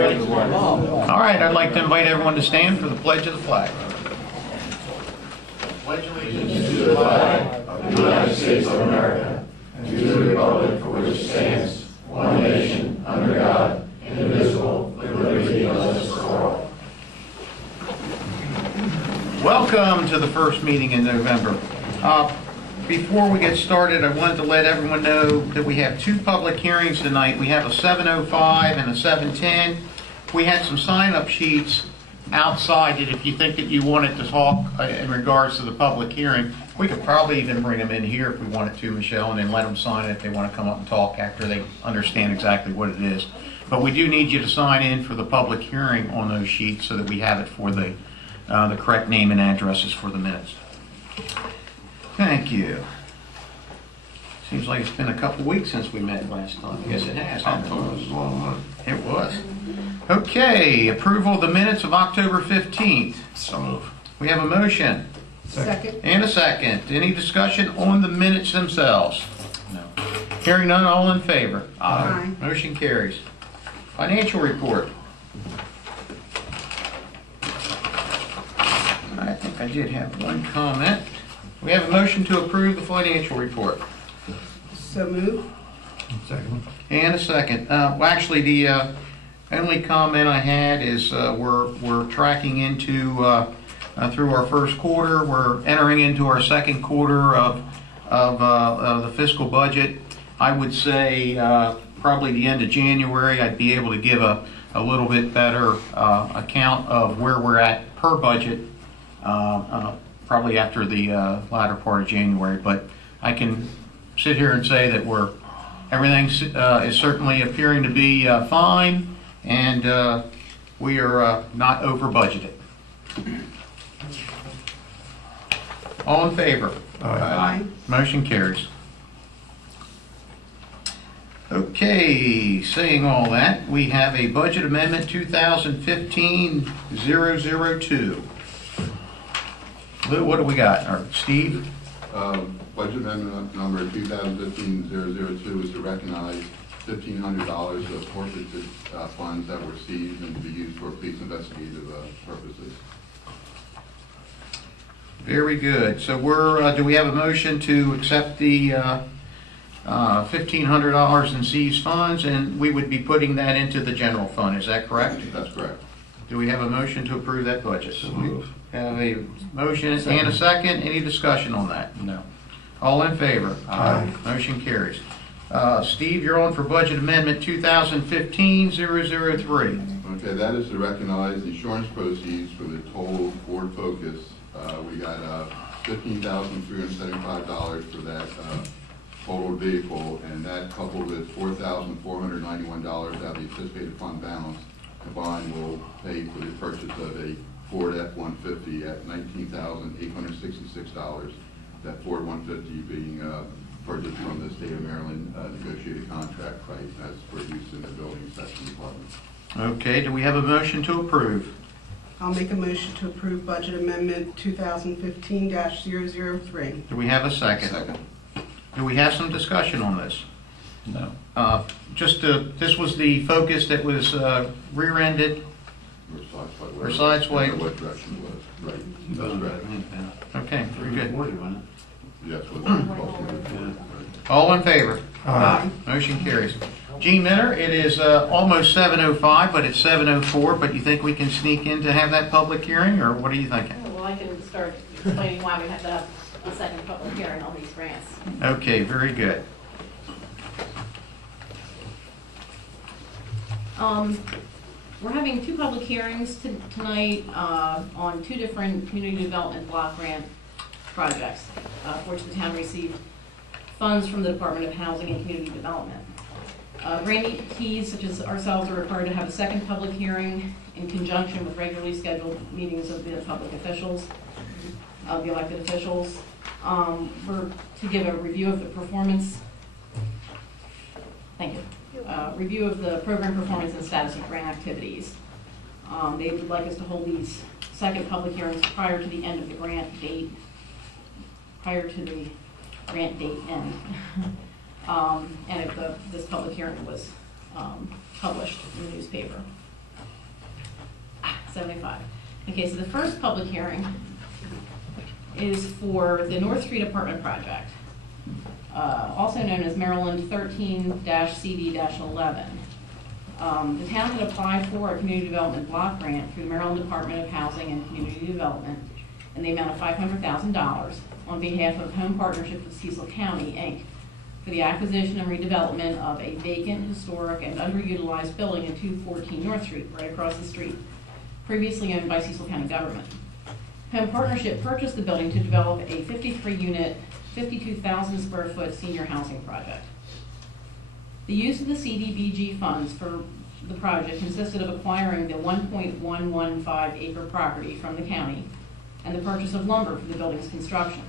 All right, I'd like to invite everyone to stand for the Pledge of the Flag. Pledge allegiance to the flag of the United States of America and to the republic for which it stands, one nation, under God, indivisible, with liberty and justice for all. Welcome to the first meeting in November. Before we get started, I wanted to let everyone know that we have two public hearings tonight. We have a 7:05 and a 7:10. We had some sign-up sheets outside that if you think that you wanted to talk in regards to the public hearing, we could probably even bring them in here if we wanted to, Michelle, and then let them sign it if they want to come up and talk after they understand exactly what it is. But we do need you to sign in for the public hearing on those sheets so that we have it for the correct name and addresses for the minutes. Thank you. Seems like it's been a couple weeks since we met last time. Yes, it has. It was. Okay, approval of the minutes of October 15th. So move. We have a motion. Second. And a second. Any discussion on the minutes themselves? No. Hearing none, all in favor? Aye. Motion carries. Financial report. I think I did have one comment. We have a motion to approve the financial report. So move. Second. And a second. Well, actually, the only comment I had is we're tracking into through our first quarter. We're entering into our second quarter of the fiscal budget. I would say probably the end of January, I'd be able to give a little bit better account of where we're at per budget. Probably after the latter part of January, but I can sit here and say that everything is certainly appearing to be fine, and we are not over budgeted. All in favor? Aye. Motion carries. Okay, saying all that, we have a budget amendment 2015-002. Lou, what do we got? Or Steve? Budget amendment number 2015-002 is to recognize $1,500 of forfeited funds that were seized and to be used for police investigative purposes. Very good. So do we have a motion to accept the $1,500 in seized funds, and we would be putting that into the general fund, is that correct? That's correct. Do we have a motion to approve that budget? So move. Have a motion and a second. Any discussion on that? No. All in favor? Aye. Motion carries. Steve, you're on for budget amendment 2015-003. Okay, that is to recognize the insurance proceeds for the total Ford Focus. We got $15,375 for that total vehicle, and that coupled with $4,491 out of the anticipated fund balance combined will pay for the purchase of a Ford F-150 at $19,866. That Ford 150 being purchased from the state of Maryland negotiated contract price as for use in the building inspection department. Okay, do we have a motion to approve? I'll make a motion to approve budget amendment 2015-003. Do we have a second? Second. Do we have some discussion on this? No. This was the Focus that was rear-ended. Or sideswiped. What direction it was. Right. That's right. Okay, very good. Yes. All in favor? Aye. Motion carries. Gene Minner, it is almost 7:05, but it's 7:04, but you think we can sneak in to have that public hearing, or what are you thinking? Well, I can start explaining why we have to have a second public hearing on these grants. Okay, very good. We're having two public hearings tonight on two different community development block grant projects for which the town received funds from the Department of Housing and Community Development. Grantees such as ourselves are required to have a second public hearing in conjunction with regularly scheduled meetings of the public officials, the elected officials. We're to give a review of the performance. Thank you. Review of the program performance and status of grant activities. They would like us to hold these second public hearings prior to the end of the grant date, end. And if this public hearing was published in the newspaper. 75. Okay, so the first public hearing is for the North Street Apartment Project, also known as Maryland 13-CD-11. The town had applied for a community development block grant through the Maryland Department of Housing and Community Development in the amount of $500,000 on behalf of Home Partnership of Cecil County, Inc., for the acquisition and redevelopment of a vacant, historic, and underutilized building at 214 North Street, right across the street, previously owned by Cecil County government. Home Partnership purchased the building to develop a 53-unit, 52,000 square foot senior housing project. The use of the CDBG funds for the project consisted of acquiring the 1.115 acre property from the county and the purchase of lumber for the building's construction.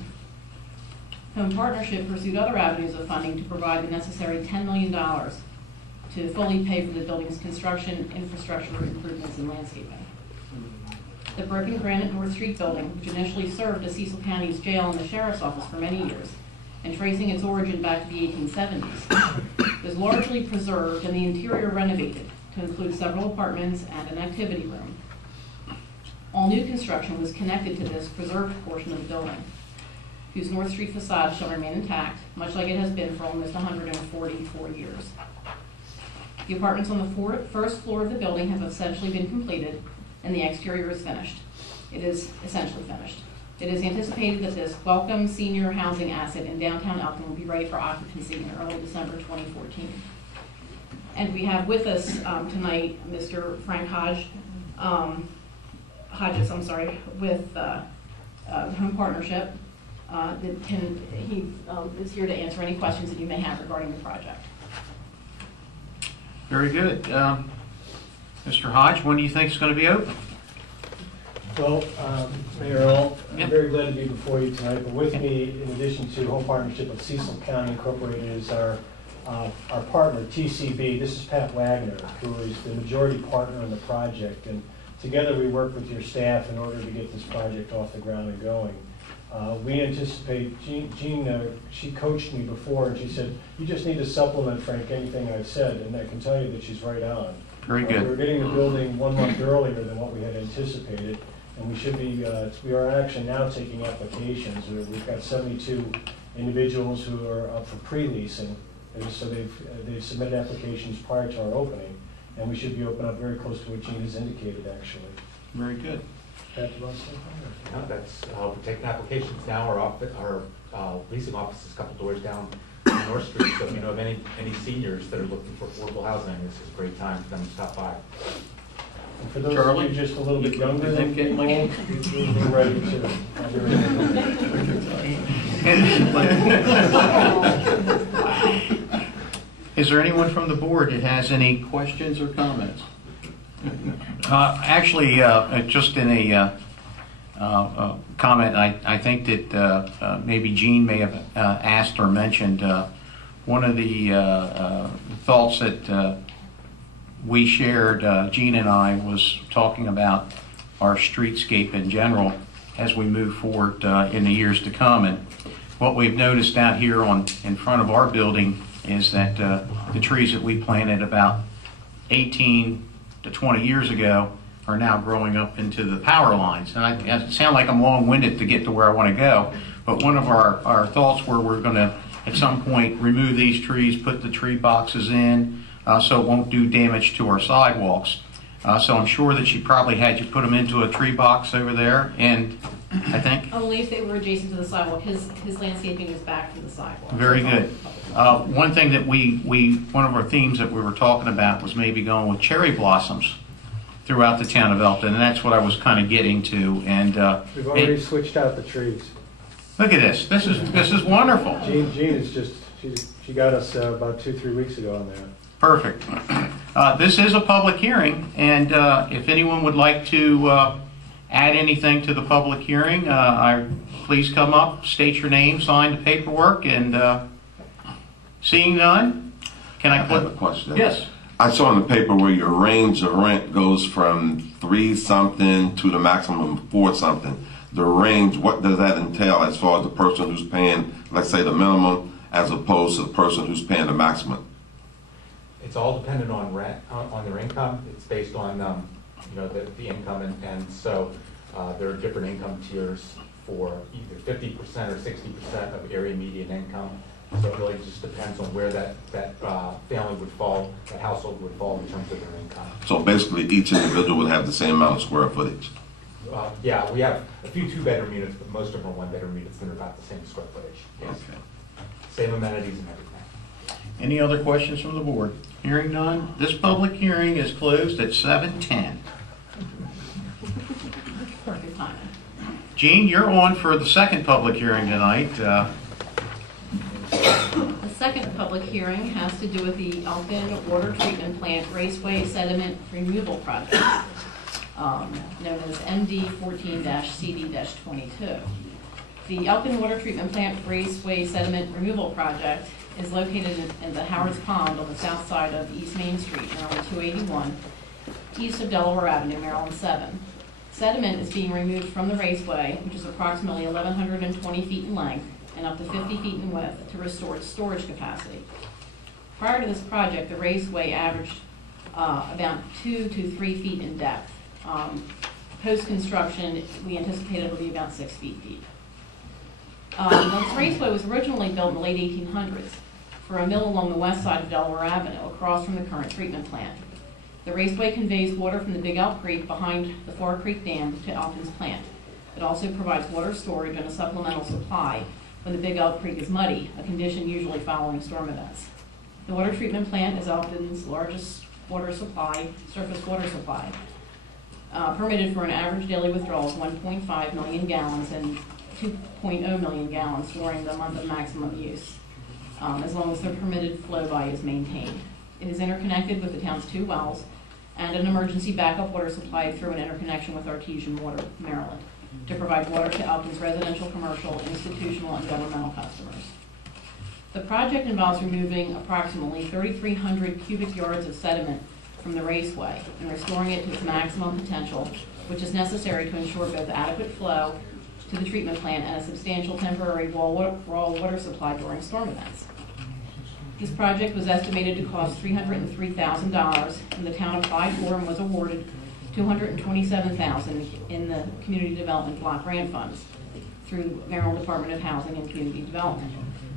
Home Partnership pursued other avenues of funding to provide the necessary $10 million to fully pay for the building's construction, infrastructure improvements, and landscaping. The broken granite North Street building, which initially served as Cecil County's jail and the sheriff's office for many years, and tracing its origin back to the 1870s, was largely preserved and the interior renovated to include several apartments and an activity room. All new construction was connected to this preserved portion of the building, whose North Street facade shall remain intact, much like it has been for almost 144 years. The apartments on the first floor of the building have essentially been completed, and the exterior is finished. It is essentially finished. It is anticipated that this welcome senior housing asset in downtown Elkton will be ready for occupancy in early December 2014. And we have with us tonight Mr. Frank Hodges, with Home Partnership. He is here to answer any questions that you may have regarding the project. Very good. Mr. Hodge, when do you think it's going to be open? Well, Mayor Earl, Yep. I'm very glad to be before you tonight, but with me, in addition to Home Partnership of Cecil County Incorporated, is our partner, TCB. This is Pat Wagner, who is the majority partner in the project, and together we work with your staff in order to get this project off the ground and going. We anticipate, Jean, she coached me before, and she said, you just need to supplement, Frank, anything I've said, and I can tell you that she's right on. Very good. We're getting the building 1 month earlier than what we had anticipated, and we should be, we are actually now taking applications. We've got 72 individuals who are up for pre-leasing, and so they've submitted applications prior to our opening, and we should be open up very close to what Jean has indicated, actually. Very good. Pat, do you want to say something? No, that's, we're taking applications now. Our leasing office is a couple doors down on North Street, so if you know of any seniors that are looking for affordable housing, this is a great time for them to stop by. And for those Charlie, of you just a little bit younger you than think me, we're ready to. Is there anyone from the board that has any questions or comments? Actually, just in a comment, I think that maybe Jean may have asked or mentioned one of the thoughts that we shared, Jean and I, was talking about our streetscape in general as we move forward in the years to come. And what we've noticed out here in front of our building is that the trees that we planted about 18 to 20 years ago are now growing up into the power lines. And I sound like I'm long-winded to get to where I want to go, but one of our thoughts were we're going to, at some point, remove these trees, put the tree boxes in, so it won't do damage to our sidewalks. So I'm sure that she probably had you put them into a tree box over there, and I think... Only if they were adjacent to the sidewalk. His landscaping is back from the sidewalk. Very good. One thing that one of our themes that we were talking about was maybe going with cherry blossoms throughout the town of Elkton, and that's what I was kind of getting to. And We've already switched out the trees. look at this. This is wonderful. Jean is just, she got us about 2-3 weeks ago on that. Perfect. This is a public hearing, and if anyone would like to add anything to the public hearing, please come up, state your name, sign the paperwork, and seeing none, can I have a question. Yes. I saw in the paper where your range of rent goes from 3-something to the maximum of 4-something. The range, what does that entail as far as the person who's paying, let's say, the minimum, as opposed to the person who's paying the maximum? It's all dependent on rent, on their income. It's based on the income, and so there are different income tiers for either 50% or 60% of area median income. So it really just depends on where that family would fall, that household would fall in terms of their income. So basically, each individual would have the same amount of square footage. Yeah, we have a few two-bedroom units, but most of them are one-bedroom units that are about the same square footage. Yes. Okay. Same amenities and everything. Any other questions from the board? Hearing none, this public hearing is closed at 7:10. Perfect timing. Gene, you're on for the second public hearing tonight. The second public hearing has to do with the Elkton Water Treatment Plant Raceway Sediment Removal Project, known as MD 14-CD-22. The Elkton Water Treatment Plant Raceway Sediment Removal Project is located in the Howard's Pond on the south side of East Main Street, Maryland 281, east of Delaware Avenue, Maryland 7. Sediment is being removed from the raceway, which is approximately 1,120 feet in length and up to 50 feet in width, to restore its storage capacity. Prior to this project, the raceway averaged about 2 to 3 feet in depth. Post-construction, we anticipate it will be about 6 feet deep. This raceway was originally built in the late 1800s for a mill along the west side of Delaware Avenue, across from the current treatment plant. The raceway conveys water from the Big Elk Creek behind the Far Creek Dam to Elkton's plant. It also provides water storage and a supplemental supply when the Big Elk Creek is muddy, a condition usually following storm events. The water treatment plant is Elkton's largest water supply, surface water supply, permitted for an average daily withdrawal of 1.5 million gallons and 2.0 million gallons during the month of maximum use, as long as the permitted flow by is maintained. It is interconnected with the town's 2 wells and an emergency backup water supply through an interconnection with Artesian Water, Maryland, to provide water to Elkton's residential, commercial, institutional, and governmental customers. The project involves removing approximately 3,300 cubic yards of sediment from the raceway and restoring it to its maximum potential, which is necessary to ensure both adequate flow to the treatment plant and a substantial temporary raw water supply during storm events. This project was estimated to cost $303,000, and the town applied for and was awarded $227,000 in the Community Development Block Grant Funds through Maryland Department of Housing and Community Development.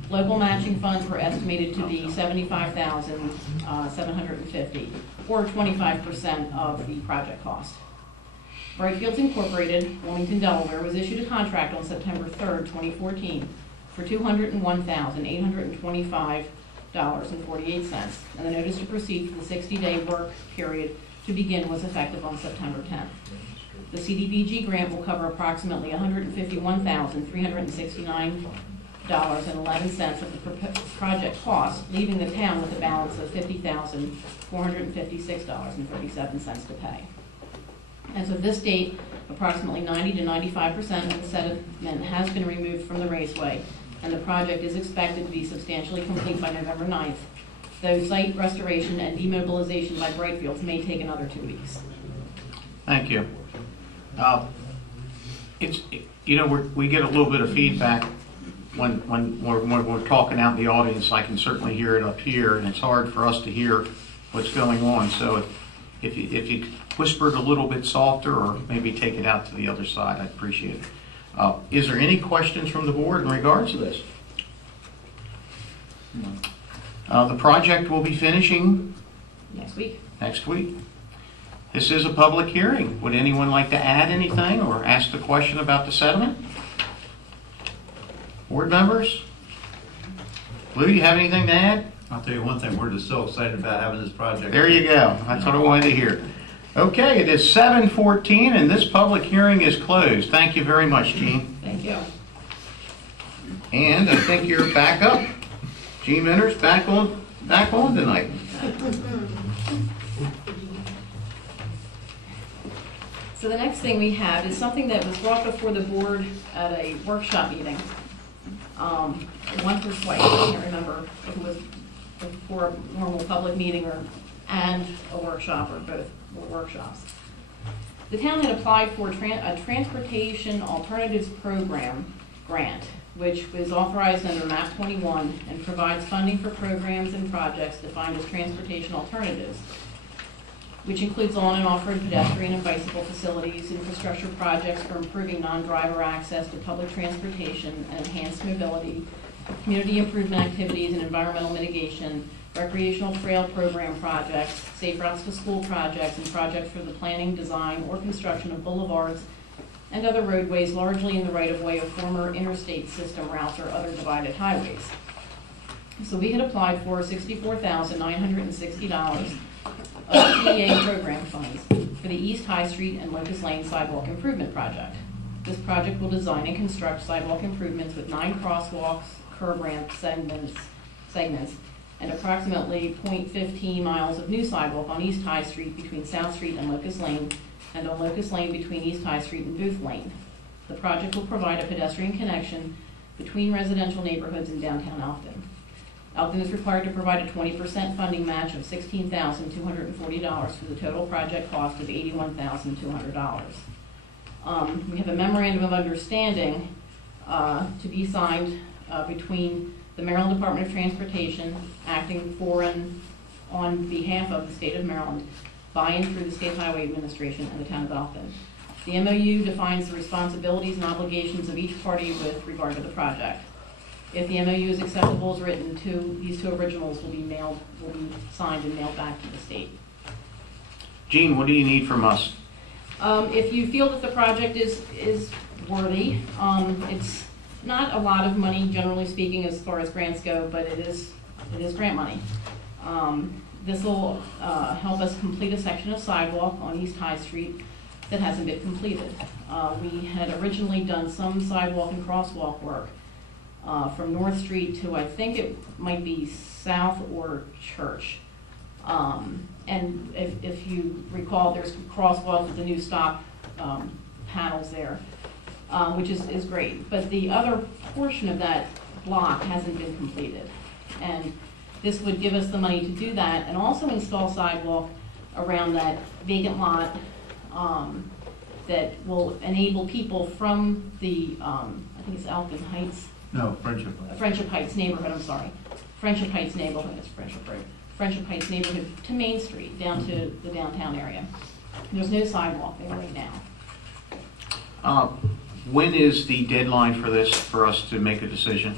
Local matching funds were estimated to be $75,750, or 25% of the project cost. Brightfields Incorporated, Wilmington, Delaware, was issued a contract on September 3rd, 2014 for $201,825.48, and the notice to proceed for the 60-day work period to begin was effective on September 10th. The CDBG grant will cover approximately $151,369.11 of the project cost, leaving the town with a balance of $50,456.37 to pay. As of this date, approximately 90 to 95% of the sediment has been removed from the raceway, and the project is expected to be substantially complete by November 9th, though site restoration and demobilization by Brightfields may take another 2 weeks. Thank you. We get a little bit of feedback when we're talking out in the audience. I can certainly hear it up here, and it's hard for us to hear what's going on. So if you whisper it a little bit softer, or maybe take it out to the other side, I'd appreciate it. Is there any questions from the board in regards to this? The project will be finishing Next week. next week. This is a public hearing. Would anyone like to add anything or ask the question about the sediment? Board members? Lou, you have anything to add? I'll tell you one thing, we're just so excited about having this project. There you go. That's what I wanted to hear. Okay, it is 7:14 and this public hearing is closed. Thank you very much, Gene. Thank you. And I think you're back up. Gene Minner's back on tonight. So the next thing we have is something that was brought before the board at a workshop meeting. Once or twice, I can't remember if it was before a normal public meeting and a workshop, or both were workshops. The town had applied for a Transportation Alternatives Program grant, which was authorized under MAP 21 and provides funding for programs and projects defined as transportation alternatives. which includes on and off-road pedestrian and bicycle facilities, infrastructure projects for improving non-driver access to public transportation and enhanced mobility, community improvement activities and environmental mitigation, recreational trail program projects, safe routes to school projects, and projects for the planning, design, or construction of boulevards and other roadways largely in the right-of-way of former interstate system routes or other divided highways. So we had applied for $64,960 of PEA program funds for the East High Street and Locust Lane Sidewalk Improvement Project. This project will design and construct sidewalk improvements with 9 crosswalks, curb ramp segments, and approximately .15 miles of new sidewalk on East High Street between South Street and Locust Lane, and on Locust Lane between East High Street and Booth Lane. The project will provide a pedestrian connection between residential neighborhoods in downtown Elkton. Elkton is required to provide a 20% funding match of $16,240 for the total project cost of $81,200. We have a memorandum of understanding to be signed between the Maryland Department of Transportation, acting for and on behalf of the state of Maryland, by and through the State Highway Administration and the town of Elkton. The MOU defines the responsibilities and obligations of each party with regard to the project. If the MOU is acceptable as written, these two originals will be signed and mailed back to the state. Gene, what do you need from us? If you feel that the project is worthy, it's not a lot of money, generally speaking, as far as grants go, but it is grant money. This will help us complete a section of sidewalk on East High Street that hasn't been completed. We had originally done some sidewalk and crosswalk work from North Street to, I think it might be South or Church. And if you recall, there's crosswalk with the new stop panels there, which is great. But the other portion of that block hasn't been completed. And this would give us the money to do that and also install sidewalk around that vacant lot that will enable people from the, I think it's Elkton Heights. No, Friendship. Friendship Heights neighborhood, I'm sorry. Friendship Heights neighborhood, it's Friendship Road. Friendship Heights neighborhood to Main Street, down to the downtown area. There's no sidewalk there right now. When is the deadline for this, for us to make a decision?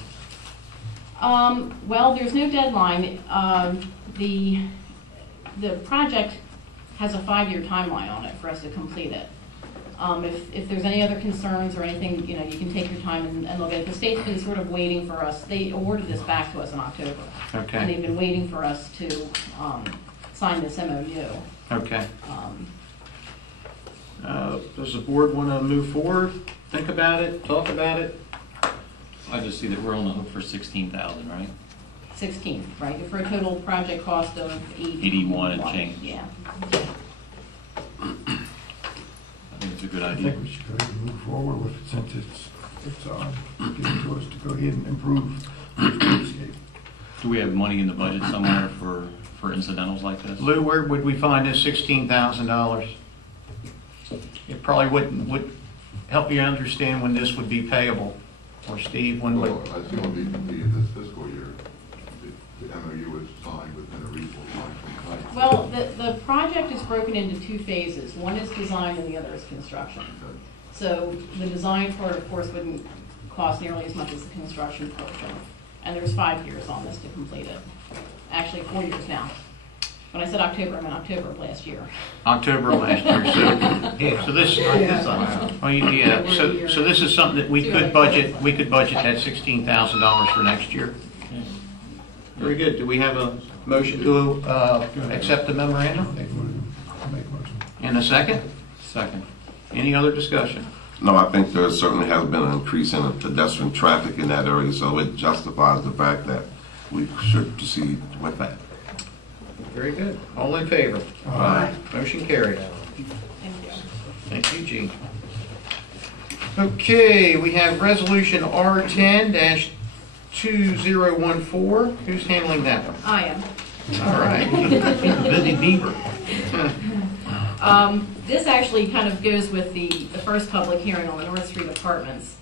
Well, there's no deadline. The project has a 5-year timeline on it for us to complete it. If there's any other concerns or anything, you can take your time and look at it. The state's been sort of waiting for us. They awarded this back to us in October. Okay. And they've been waiting for us to sign this MOU. Okay. Does the board want to move forward, think about it, talk about it? I just see that we're on the hook for 16,000, right? 16, right? For a total project cost of 81 and change. Yeah. I think it's a good I idea. think we should go ahead and move forward with it since it's given to us to go ahead and improve the landscape. Do we have money in the budget somewhere for incidentals like this? Lou, where would we find this $16,000? It probably would help you understand when this would be payable. Or Steve, when would? Well, I assume it'll be completed this fiscal year. The MOU was signed within a reasonable time from tonight. Well, the project is broken into 2 phases. One is design and the other is construction. Okay. So the design part, of course, wouldn't cost nearly as much as the construction portion. And there's 5 years on this to complete it. Actually, 4 years now. When I said October, I meant October of last year. October of last year, so this, oh, yeah, so this is something that we could budget that $16,000 for next year. Very good. Do we have a motion to accept the memorandum? I'll make a motion. And a second? Second. Any other discussion? No, I think there certainly has been an increase in pedestrian traffic in that area, so it justifies the fact that we should proceed with that. Very good. All in favor? Aye. Motion carried. Thank you. Thank you, Gene. Okay, we have resolution R10-2014. Who's handling that one? I am. All right. Busy beaver. This actually kind of goes with the first public hearing on the North Street Apartments.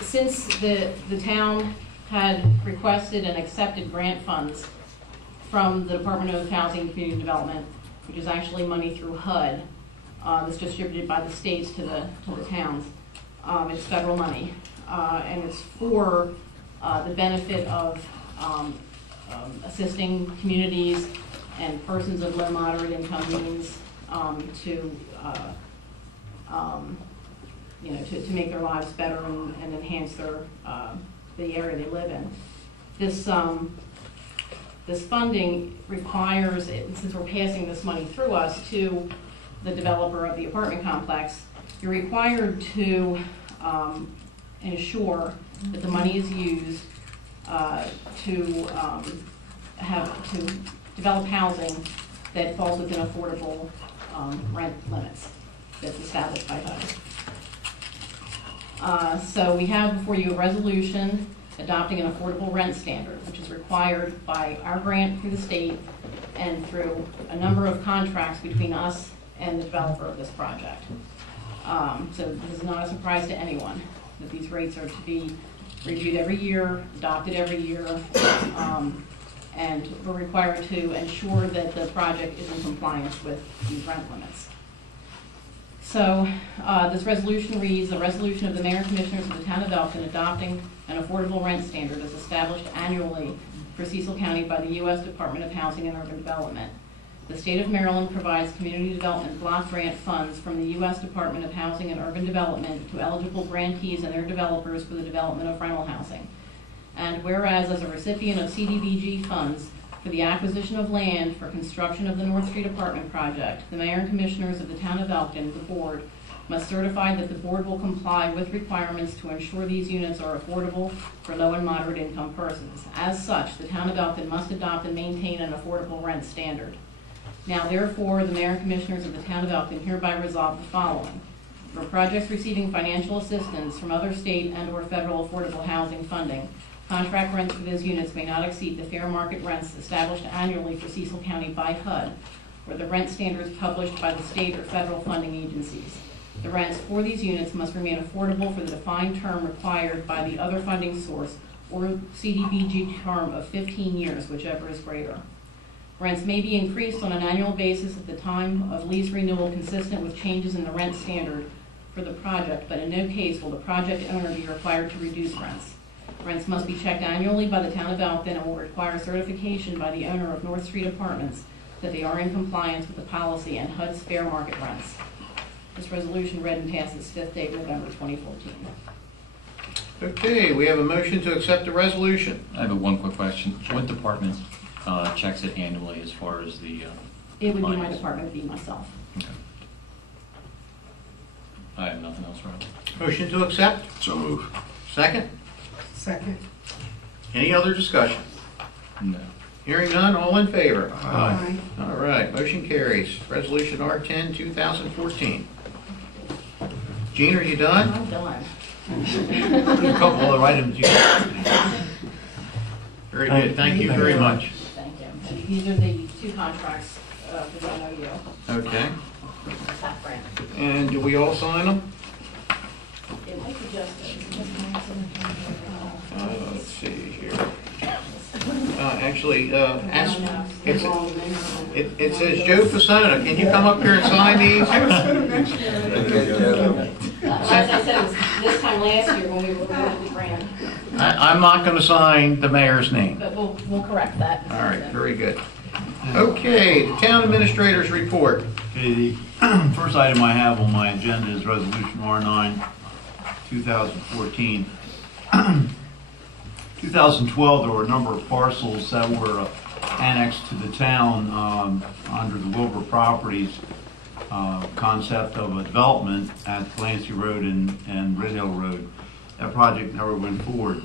Since the town had requested and accepted grant funds from the Department of Housing and Community Development, which is actually money through HUD, that's distributed by the states to the towns. It's federal money, and it's for the benefit of assisting communities and persons of low moderate income means to make their lives better and enhance their the area they live in. This funding requires, since we're passing this money through us to the developer of the apartment complex, you're required to ensure that the money is used to develop housing that falls within affordable rent limits that's established by HUD. So we have before you a resolution adopting an affordable rent standard, which is required by our grant through the state and through a number of contracts between us and the developer of this project. So this is not a surprise to anyone that these rates are to be reviewed every year, adopted every year, and we're required to ensure that the project is in compliance with these rent limits. So this resolution reads, a resolution of the Mayor and Commissioners of the Town of Elkton adopting an affordable rent standard as established annually for Cecil County by the U.S. Department of Housing and Urban Development. The State of Maryland provides community development block grant funds from the U.S. Department of Housing and Urban Development to eligible grantees and their developers for the development of rental housing. And whereas as a recipient of CDBG funds for the acquisition of land for construction of the North Street Apartment Project, the Mayor and Commissioners of the Town of Elkton, the Board, must certify that the Board will comply with requirements to ensure these units are affordable for low and moderate income persons. As such, the Town of Elkton must adopt and maintain an affordable rent standard. Now therefore, the Mayor and Commissioners of the Town of Elkton hereby resolve the following. For projects receiving financial assistance from other state and or federal affordable housing funding, contract rents for those units may not exceed the fair market rents established annually for Cecil County by HUD, or the rent standards published by the state or federal funding agencies. The rents for these units must remain affordable for the defined term required by the other funding source or CDBG term of 15 years, whichever is greater. Rents may be increased on an annual basis at the time of lease renewal consistent with changes in the rent standard for the project, but in no case will the project owner be required to reduce rents. Rents must be checked annually by the Town of Elkton and will require certification by the owner of North Street Apartments that they are in compliance with the policy and HUD's fair market rents. This resolution read and passed its 5th day, November 2014. Okay, we have a motion to accept the resolution. I have one quick question. What department checks it annually as far as the It would be my compliance? department, it would be myself. Okay. I have nothing else, Rob. Motion to accept? So move. Second? Second. Any other discussion? No. Hearing none, all in favor? Aye. All right, motion carries. Resolution R10, 2014. Gene, are you done? I'm done. There's a couple other items you. Very good, thank you very much. Thank you. And these are the two contracts for the MOU. Okay, That grant. and do we all sign them? It might be just my signature. Let's see here. Actually, it says Joe Fasona. Can you come up here and sign these? As I said, it was this time last year when we were awarded the grant, I'm not going to sign the mayor's name. but we'll correct that. All right, very good. Okay, the town administrator's report. Okay, the first item I have on my agenda is Resolution R9, 2014. 2012, there were a number of parcels that were annexed to the town under the Wilbur Properties concept of a development at Clancy Road and Red Hill Road. That project never went forward.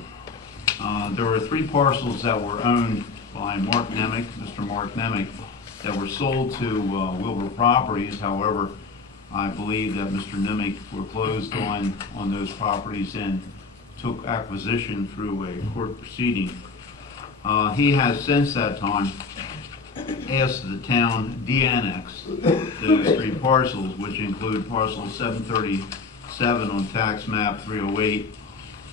There were 3 parcels that were owned by Mark Nemick, Mr. Mark Nemick, that were sold to Wilbur Properties. However, I believe that Mr. Nemick foreclosed on those properties and took acquisition through a court proceeding. He has since that time asked the town de-annex those 3 parcels, which include parcel 737 on tax map 308,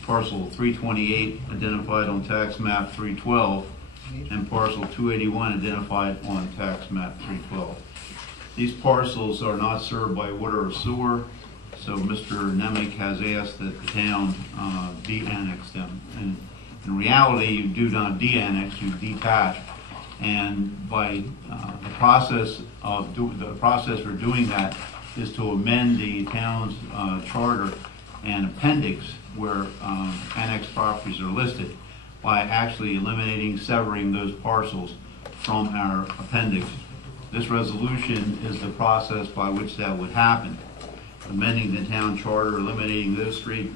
parcel 328 identified on tax map 312, and parcel 281 identified on tax map 312. These parcels are not served by water or sewer, so Mr. Nemec has asked that the town de-annex them. And in reality, you do not de-annex, you detach. And by the process for doing that is to amend the town's charter and appendix where annexed properties are listed by actually eliminating, severing those parcels from our appendix. This resolution is the process by which that would happen. Amending the town charter, eliminating those three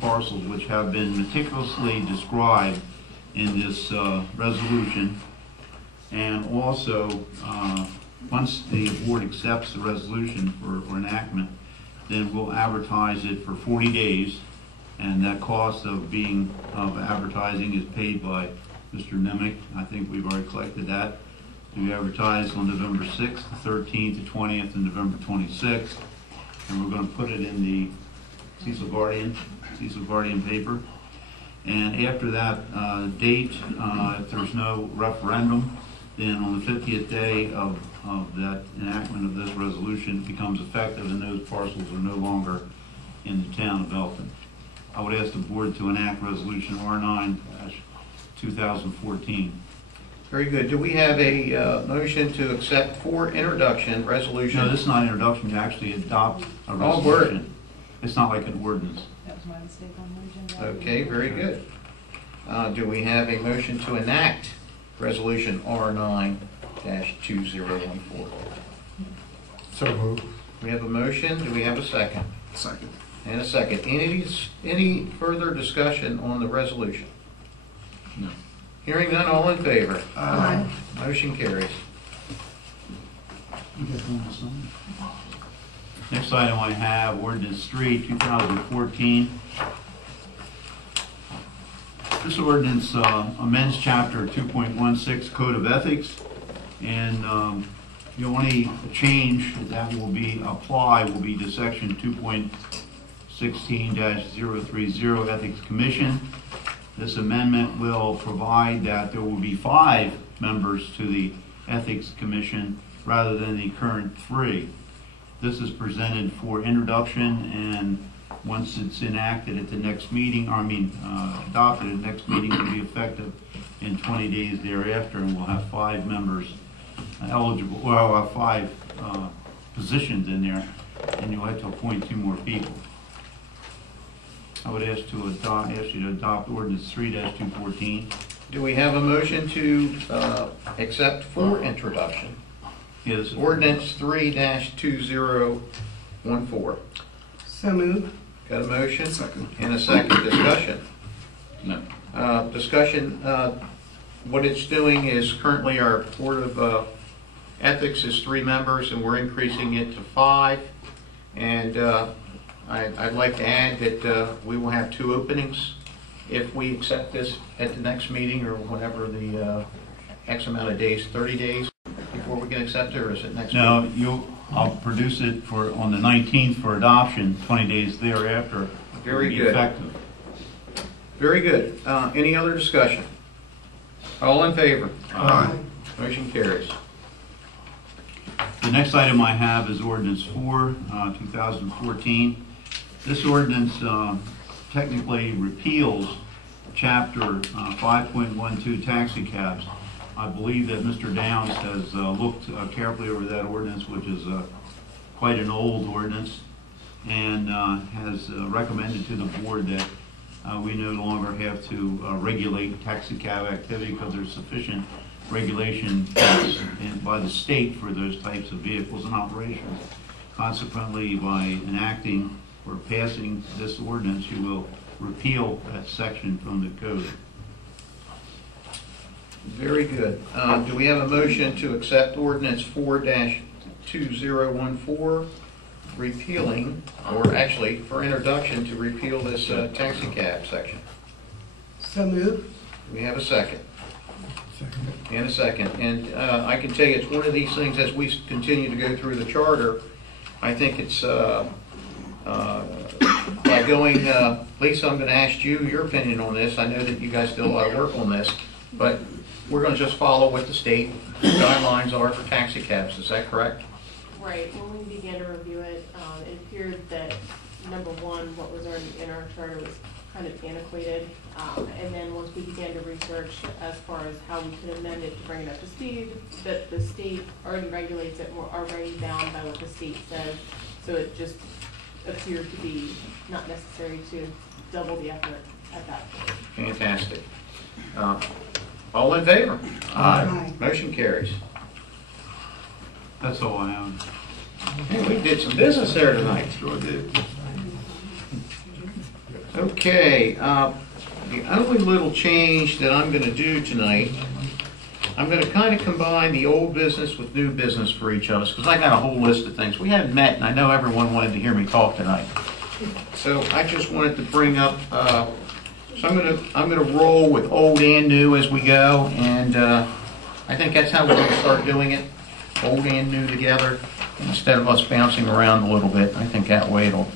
parcels which have been meticulously described in this resolution. And also, once the board accepts the resolution for enactment, then we'll advertise it for 40 days, and that cost of advertising is paid by Mr. Nemec. I think we've already collected that. We advertise on November 6th, the 13th, the 20th, and November 26th, and we're going to put it in the Cecil Guardian paper. And after that date, if there's no referendum, then on the 50th day of that enactment of this resolution, it becomes effective, and those parcels are no longer in the town of Elkton. I would ask the board to enact Resolution R9-2014. Very good. Do we have a motion to accept for introduction resolution? No, this is not introduction. You actually adopt a Oh, resolution. word. It's not like an ordinance. That was my mistake on the agenda. Okay, very good. Do we have a motion to enact resolution R9-2014? So moved. We have a motion. Do we have a second? Second. And a second. Any further discussion on the resolution? No. Hearing none, all in favor? Aye. Motion carries. You got one to sign? Next item I have, ordinance 3/2014. This ordinance amends chapter 2.16 Code of Ethics, and the only change that will be applied will be to section 2.16-030 Ethics Commission. This amendment will provide that there will be 5 members to the Ethics Commission rather than the current 3. This is presented for introduction, and once it's enacted at the next meeting, adopted at the next meeting, will be effective in 20 days thereafter, and we'll have 5 members eligible, well, we'll have 5 positions in there, and you'll have to appoint 2 more people. I would ask you to adopt ordinance 3-214. Do we have a motion to accept for introduction? Yes. Ordinance 3-2014. So moved. Got a motion? Second. And a second. Discussion. No. Discussion, what it's doing is currently our Board of Ethics is 3 members, and we're increasing it to 5. And I'd like to add that we will have 2 openings if we accept this at the next meeting, or whenever the X amount of days, 30 days before we can accept it, or is it next No, meeting? I'll produce it on the 19th for adoption, 20 days thereafter. Very It'll be good. effective. Very good. Any other discussion? All in favor? Aye. Motion carries. The next item I have is ordinance 4/2014. This ordinance technically repeals chapter 5.12 taxi cabs. I believe that Mr. Downs has looked carefully over that ordinance, which is quite an old ordinance, and has recommended to the board that we no longer have to regulate taxi cab activity because there's sufficient regulation by the state for those types of vehicles and operations. Consequently, by enacting or passing this ordinance, you will repeal that section from the code. Very good. Do we have a motion to accept ordinance 4-2014, repealing, or actually for introduction to repeal this taxi cab section? So moved. We have a second. Second. And a second. And I can tell you, it's one of these things, as we continue to go through the charter, I think it's, by going, Lisa, I'm going to ask you your opinion on this. I know that you guys did a lot of work on this, but we're going to just follow what the state guidelines are for taxi cabs. Is that correct? Right, when we began to review it, it appeared that, number one, what was already in our charter was kind of antiquated. And then once we began to research as far as how we could amend it to bring it up to speed, that the state already regulates it, we're already bound by what the state says. So it just appeared to be not necessary to double the effort at that point. Fantastic. All in favor? Aye. Motion carries. That's all I have. Hey, we did some business there tonight. Sure did. Okay, the only little change that I'm going to do tonight, I'm going to kind of combine the old business with new business for each of us, because I got a whole list of things. We haven't met, and I know everyone wanted to hear me talk tonight. So I just wanted to bring up, so I'm going to roll with old and new as we go, and I think that's how we're going to start doing it, old and new together, instead of us bouncing around a little bit. I think that way it'll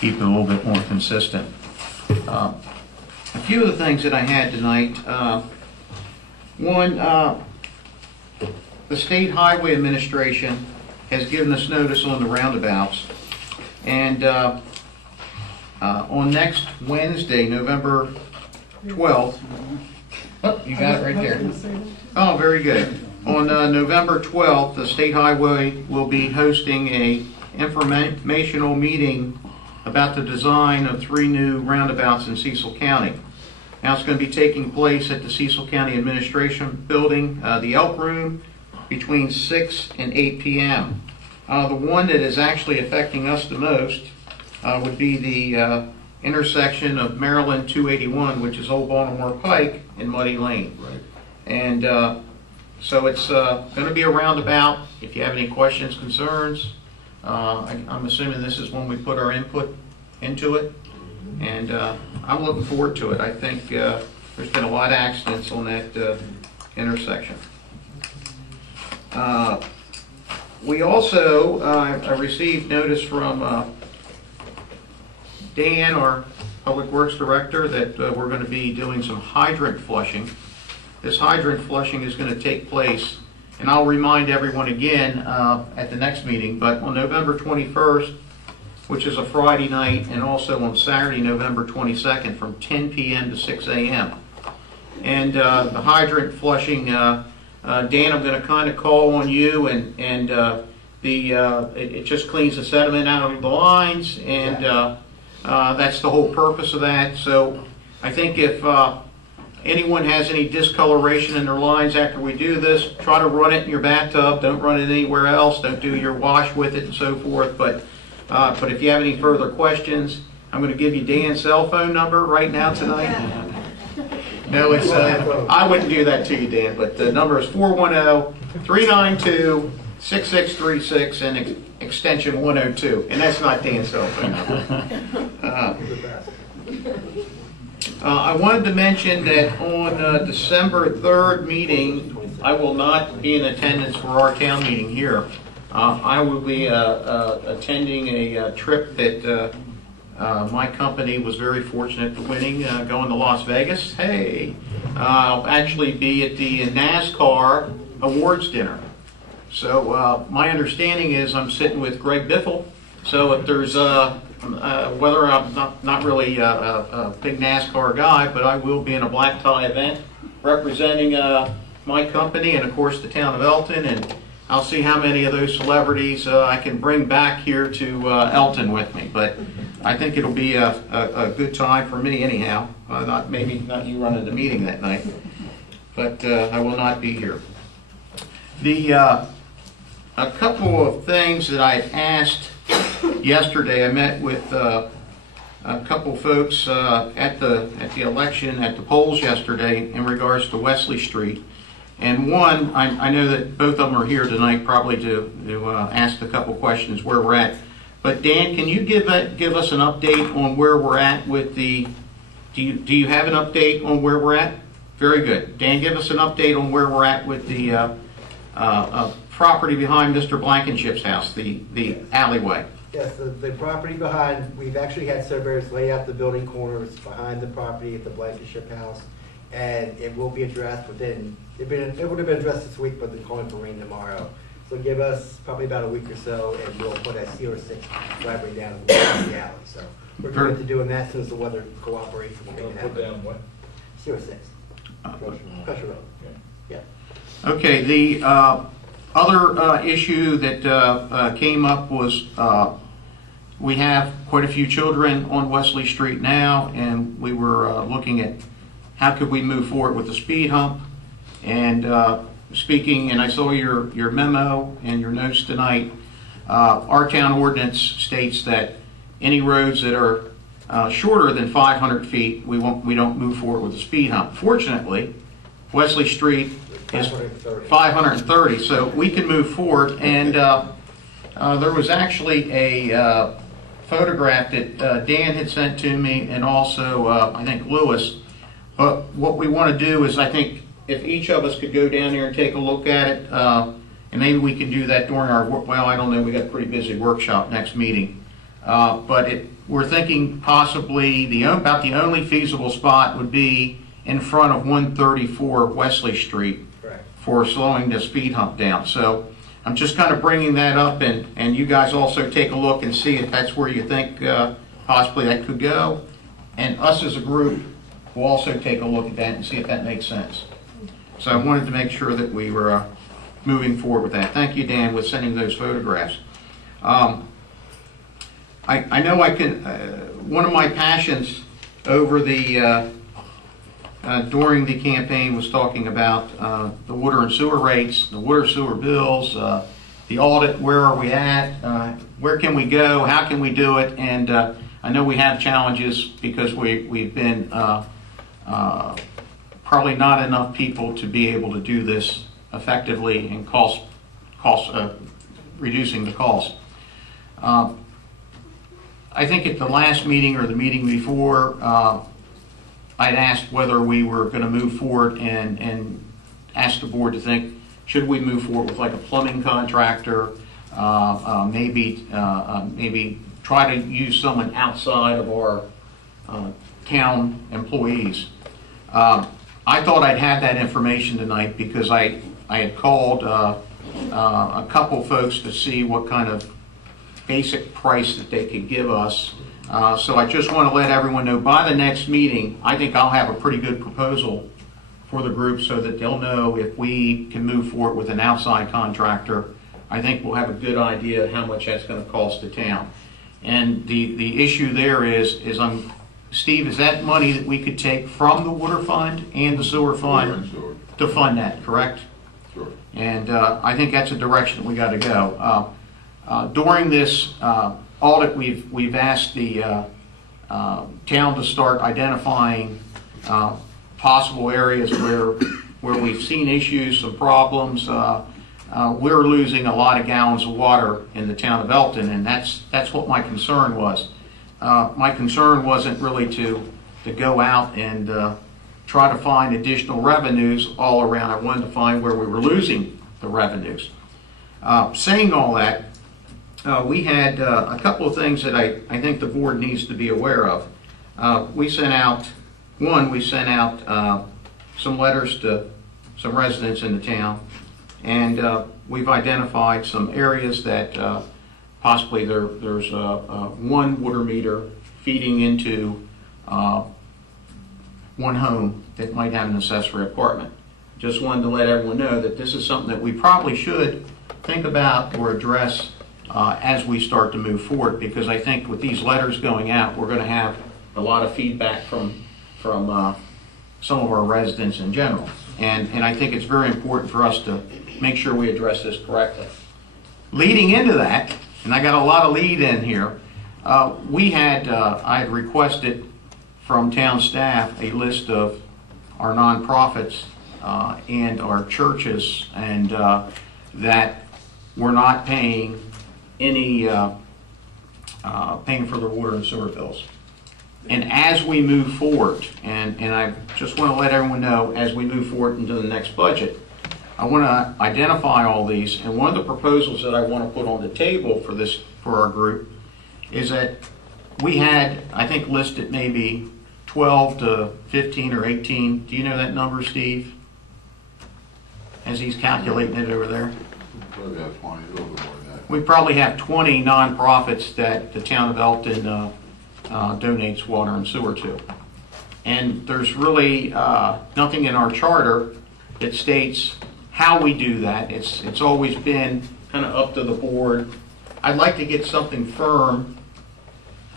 keep it a little bit more consistent. A few of the things that I had tonight, one, the State Highway Administration has given us notice on the roundabouts, and on next Wednesday, November 12th, oh, you got it right there. Oh, very good. On November 12th, the State Highway will be hosting a informational meeting about the design of 3 new roundabouts in Cecil County. Now it's going to be taking place at the Cecil County Administration Building, the Elk Room, between 6 and 8 p.m. The one that is actually affecting us the most would be the intersection of Maryland 281, which is Old Baltimore Pike, and Muddy Lane. Right. And so it's going to be a roundabout. If you have any questions, concerns, I'm assuming this is when we put our input into it, and I'm looking forward to it. I think there's been a lot of accidents on that intersection. We also, I received notice from Dan, our Public Works Director, that we're going to be doing some hydrant flushing. This hydrant flushing is going to take place, and I'll remind everyone again at the next meeting, but on November 21st, which is a Friday night, and also on Saturday, November 22nd, from 10 p.m. to 6 a.m. And the hydrant flushing, Dan, I'm going to kind of call on you, and it just cleans the sediment out of the lines, and that's the whole purpose of that. So I think if anyone has any discoloration in their lines after we do this, try to run it in your bathtub. Don't run it anywhere else. Don't do your wash with it and so forth. But if you have any further questions, I'm going to give you Dan's cell phone number right now tonight. No, it's I wouldn't do that to you, Dan. But the number is 410-392-6636 and extension 102. And that's not Dan's cell phone number. I wanted to mention that on December 3rd meeting, I will not be in attendance for our town meeting here. I will be attending a trip that my company was very fortunate for winning, going to Las Vegas. Hey, I'll actually be at the NASCAR awards dinner. So my understanding is I'm sitting with Greg Biffle. So if there's whether I'm not really a big NASCAR guy, but I will be in a black tie event representing my company and of course the town of Elkton, and I'll see how many of those celebrities I can bring back here to Elkton with me. But I think it'll be a good time for me anyhow. Maybe not you running the meeting that night, but I will not be here. A couple of things that I asked yesterday. I met with a couple folks at the election at the polls yesterday in regards to Wesley Street. And one, I know that both of them are here tonight probably to ask a couple questions where we're at. But Dan, can you give us an update on where we're at with the, do you have an update on where we're at? Very good. Dan, give us an update on where we're at with the property behind Mr. Blankenship's house, the alleyway. Yes, the property behind, we've actually had surveyors lay out the building corners behind the property at the Blankenship house, and it will be addressed within, it would have been addressed this week, but they're calling for rain tomorrow. So give us probably about a week or so, and we'll put a CO6 driveway down the alley. So we're committed to doing that as soon as the weather cooperates. We'll make it happen. Put down what? CO6. Pressure road. Yeah. Okay, the other issue that came up was we have quite a few children on Wesley Street now, and we were looking at how could we move forward with the speed hump. And speaking, and I saw your memo and your notes tonight, our town ordinance states that any roads that are shorter than 500 feet, we don't move forward with the speed hump. Fortunately, Wesley Street is 530, so we can move forward. And there was actually a photograph that Dan had sent to me, and also I think Lewis. But what we want to do is, I think, if each of us could go down there and take a look at it, and maybe we can do that during our, well, I don't know, we got a pretty busy workshop next meeting. But we're thinking possibly about the only feasible spot would be in front of 134 Wesley Street. Correct. For slowing the speed hump down. So I'm just kind of bringing that up, and you guys also take a look and see if that's where you think possibly that could go. And us as a group will also take a look at that and see if that makes sense. So I wanted to make sure that we were moving forward with that. Thank you, Dan, with sending those photographs. I know I can, one of my passions over the, during the campaign was talking about the water and sewer rates, the water sewer bills, the audit, where are we at, where can we go, how can we do it, and I know we have challenges because we've been probably not enough people to be able to do this effectively and reducing the cost. I think at the last meeting or the meeting before, I'd asked whether we were going to move forward and ask the board to think, should we move forward with like a plumbing contractor, maybe try to use someone outside of our town employees. I thought I'd have that information tonight because I had called a couple folks to see what kind of basic price that they could give us. So I just want to let everyone know by the next meeting, I think I'll have a pretty good proposal for the group so that they'll know if we can move forward with an outside contractor. I think we'll have a good idea how much that's going to cost the town. And the issue there is Steve, is that money that we could take from the water fund and the sewer fund to fund that, correct? Sure. And I think that's a direction that we got to go. During this audit, we've asked the town to start identifying possible areas where we've seen issues, some problems. We're losing a lot of gallons of water in the town of Elkton, and that's what my concern was. My concern wasn't really to go out and try to find additional revenues all around. I wanted to find where we were losing the revenues. Saying all that, we had a couple of things that I think the board needs to be aware of. We sent out some letters to some residents in the town, and we've identified some areas that possibly there's one water meter feeding into one home that might have an accessory apartment. Just wanted to let everyone know that this is something that we probably should think about or address as we start to move forward, because I think with these letters going out, we're going to have a lot of feedback from some of our residents in general. And I think it's very important for us to make sure we address this correctly. Leading into that, and I got a lot of lead in here, I had requested from town staff a list of our nonprofits and our churches, and that we're not paying any paying for their water and sewer bills. And as we move forward, and I just want to let everyone know, as we move forward into the next budget, I want to identify all these, and one of the proposals that I want to put on the table for our group is that we had, I think, listed maybe 12 to 15 or 18. Do you know that number, Steve? As he's calculating it over there. Probably have 20, a little bit more than that. We probably have 20 nonprofits that the town of Elkton donates water and sewer to. And there's really nothing in our charter that states how we do that. It's always been kind of up to the board. I'd like to get something firm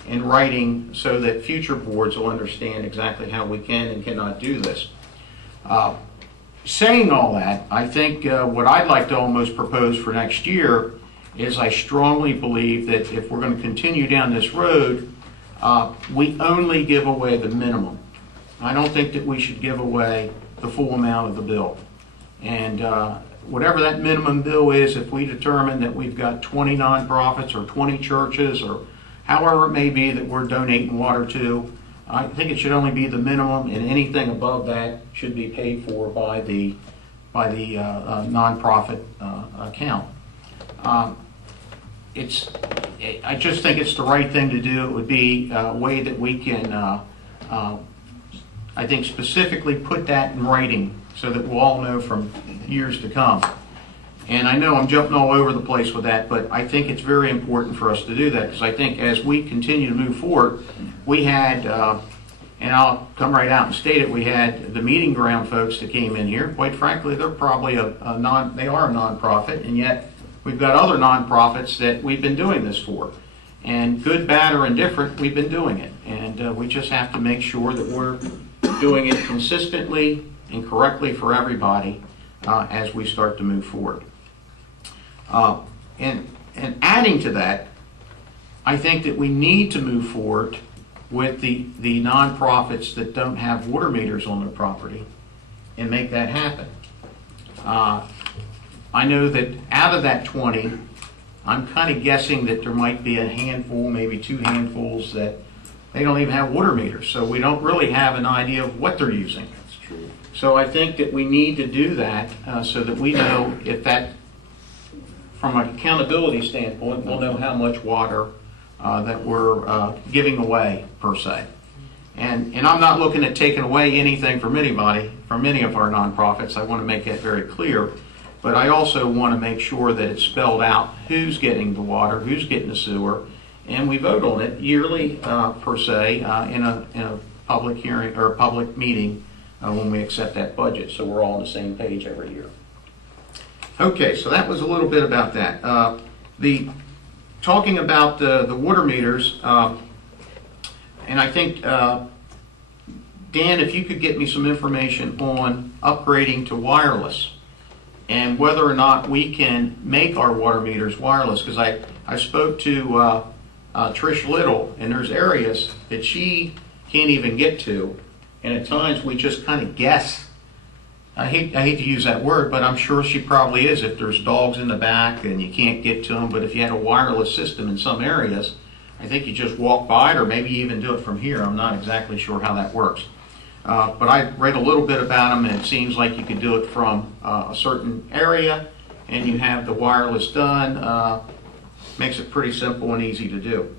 in writing so that future boards will understand exactly how we can and cannot do this. Saying all that, I think what I'd like to almost propose for next year is I strongly believe that if we're going to continue down this road, we only give away the minimum. I don't think that we should give away the full amount of the bill. And whatever that minimum bill is, if we determine that we've got 20 nonprofits or 20 churches or however it may be that we're donating water to, I think it should only be the minimum, and anything above that should be paid for by the nonprofit account. I just think it's the right thing to do. It would be a way that we can, I think, specifically put that in writing so that we'll all know from years to come. And I know I'm jumping all over the place with that, but I think it's very important for us to do that, because I think as we continue to move forward, we had, and I'll come right out and state it, we had the meeting ground folks that came in here. Quite frankly, they're probably they are a nonprofit, and yet we've got other nonprofits that we've been doing this for. And good, bad, or indifferent, we've been doing it. And we just have to make sure that we're doing it consistently and correctly for everybody as we start to move forward. And adding to that, I think that we need to move forward with the nonprofits that don't have water meters on their property and make that happen. I know that out of that 20, I'm kind of guessing that there might be a handful, maybe 2 handfuls, that they don't even have water meters. So we don't really have an idea of what they're using. That's true. So I think that we need to do that so that we know if that, from an accountability standpoint, we'll know how much water that we're giving away, per se. And I'm not looking at taking away anything from anybody, from any of our nonprofits. I want to make that very clear. But I also want to make sure that it's spelled out who's getting the water, who's getting the sewer, and we vote on it yearly, per se, in a public hearing or a public meeting when we accept that budget, so we're all on the same page every year. Okay, so that was a little bit about that. Talking about the water meters, and I think, Dan, if you could get me some information on upgrading to wireless and whether or not we can make our water meters wireless, because I spoke to Trish Little, and there's areas that she can't even get to, and at times we just kind of guess. I hate to use that word, but I'm sure she probably is if there's dogs in the back and you can't get to them. But if you had a wireless system in some areas, I think you just walk by it, or maybe even do it from here. I'm not exactly sure how that works. But I read a little bit about them, and it seems like you could do it from a certain area, and you have the wireless done. Makes it pretty simple and easy to do.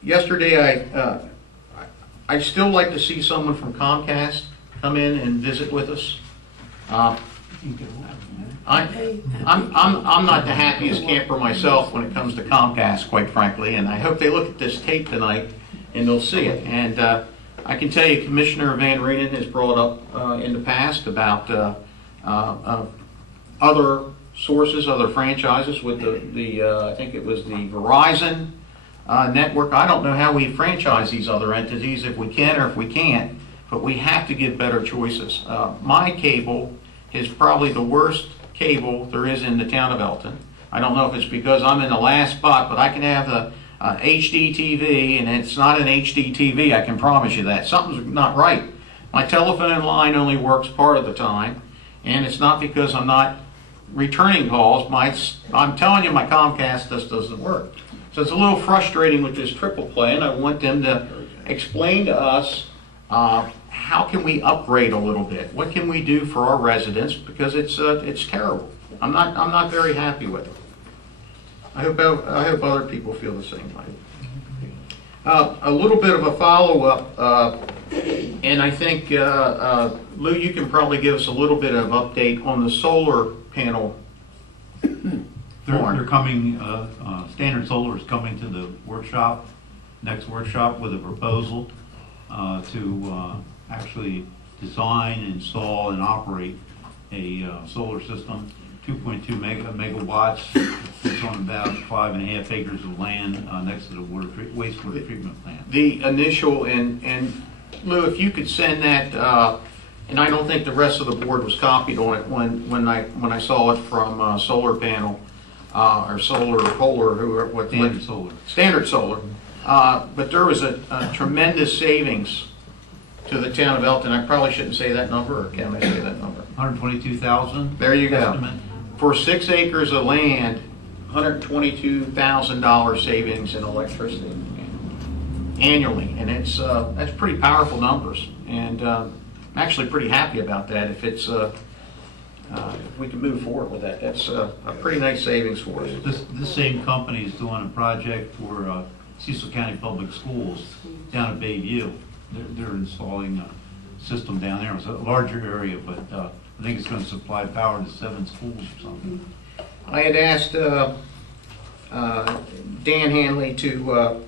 Yesterday, I'd still like to see someone from Comcast come in and visit with us. I'm not the happiest camper myself when it comes to Comcast, quite frankly, and I hope they look at this tape tonight and they'll see it. And I can tell you, Commissioner Van Reenen has brought up in the past about other sources, other franchises with I think it was the Verizon network. I don't know how we franchise these other entities, if we can or if we can't, but we have to give better choices. My cable is probably the worst cable there is in the town of Elkton. I don't know if it's because I'm in the last spot, but I can have the HD TV, and it's not an HD TV, I can promise you that. Something's not right. My telephone line only works part of the time, and it's not because I'm not returning calls. I'm telling you, my Comcast just doesn't work. So it's a little frustrating with this triple play, and I want them to explain to us how can we upgrade a little bit? What can we do for our residents? Because it's terrible. I'm not very happy with it. I hope other people feel the same way. A little bit of a follow-up, and I think, Lou, you can probably give us a little bit of update on the solar panel. They're coming, Standard Solar is coming to the workshop, next workshop, with a proposal to actually design, install, and operate a solar system, 2.2 megawatts. It's on about 5.5 acres of land next to the wastewater treatment plant. The initial, and Lou, if you could send that, and I don't think the rest of the board was copied on it when I saw it from Solar Panel, or Solar or Polar, whoever, what Standard Solar. Standard Solar. But there was a tremendous savings to the town of Elkton. I probably shouldn't say that number, or can I say that number? 122,000. There you go. Estimate. For 6 acres of land, $122,000 savings in electricity annually, and that's pretty powerful numbers. And I'm actually pretty happy about that. If it's if we can move forward with that, that's a pretty nice savings for us. This same company is doing a project for Cecil County Public Schools down at Bayview. They're installing a system down there. It's a larger area, but I think it's going to supply power to 7 schools or something. I had asked Dan Hanley to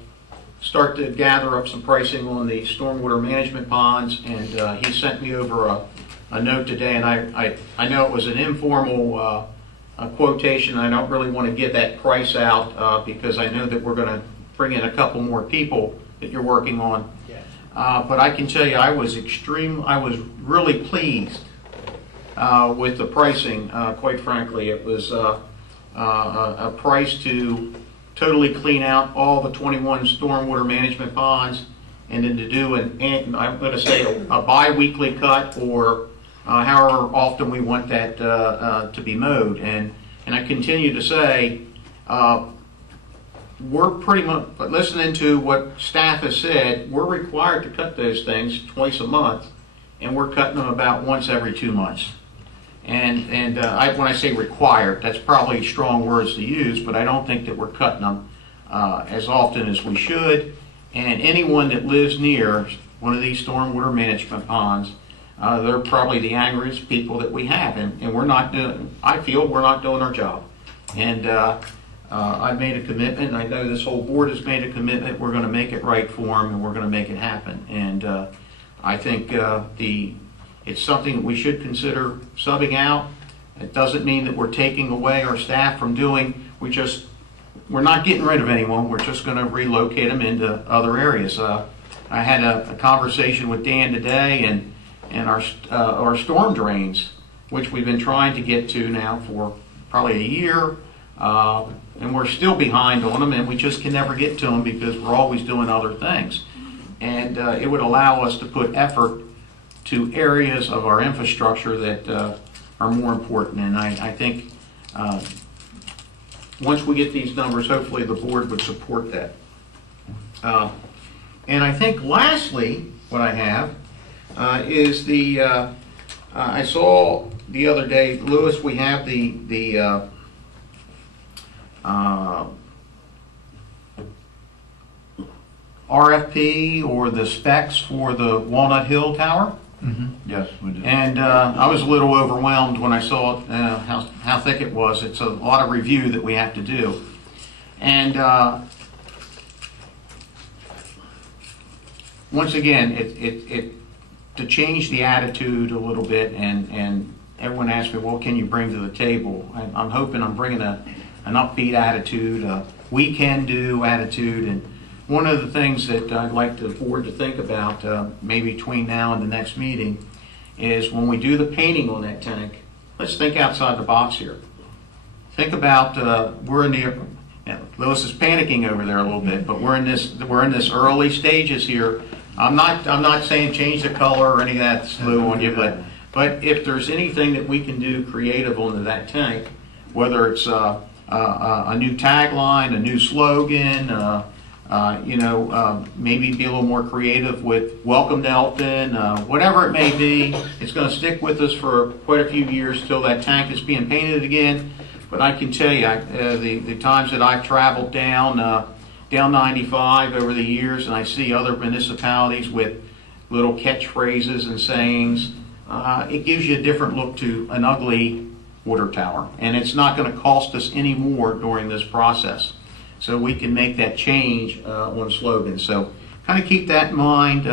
start to gather up some pricing on the stormwater management ponds, and he sent me over a note today, and I know it was an informal a quotation. I don't really want to get that price out because I know that we're going to bring in a couple more people that you're working on. But I can tell you, I was really pleased with the pricing. Quite frankly, it was a price to totally clean out all the 21 stormwater management ponds, and then to do I'm going to say a bi-weekly cut, or however often we want that to be mowed. And I continue to say, we're pretty much, listening to what staff has said, we're required to cut those things twice a month, and we're cutting them about once every 2 months. And when I say required, that's probably strong words to use, but I don't think that we're cutting them as often as we should. And anyone that lives near one of these stormwater management ponds, they're probably the angriest people that we have, and we're not doing, I feel we're not doing our job. And I've made a commitment, and I know this whole board has made a commitment. We're going to make it right for them, and we're going to make it happen. And I think it's something that we should consider subbing out. It doesn't mean that we're taking away our staff from doing. We're not getting rid of anyone. We're just going to relocate them into other areas. I had a conversation with Dan today, and our storm drains, which we've been trying to get to now for probably a year. And we're still behind on them, and we just can never get to them because we're always doing other things. And it would allow us to put effort to areas of our infrastructure that are more important. And I think once we get these numbers, hopefully the board would support that. And I think lastly, what I have is I saw the other day, Lewis, we have the RFP or the specs for the Walnut Hill Tower. Mm-hmm. Yes, we do. And I was a little overwhelmed when I saw how thick it was. It's a lot of review that we have to do. And once again, it to change the attitude a little bit, and everyone asked me, well, can you bring to the table? I'm hoping I'm bringing an upbeat attitude, a we can do attitude. And one of the things that I'd like the board to think about, maybe between now and the next meeting, is when we do the painting on that tank, let's think outside the box here. Think about Lewis is panicking over there a little bit, but we're in this early stages here. I'm not saying change the color or any of that slew on you, but if there's anything that we can do creative onto that tank, whether it's a new tagline, a new slogan, maybe be a little more creative with "Welcome to Elkton," whatever it may be. It's going to stick with us for quite a few years till that tank is being painted again. But I can tell you, the times that I've traveled down down 95 over the years, and I see other municipalities with little catchphrases and sayings. It gives you a different look to an ugly water tower, and it's not going to cost us any more during this process. So we can make that change on slogans. So kind of keep that in mind.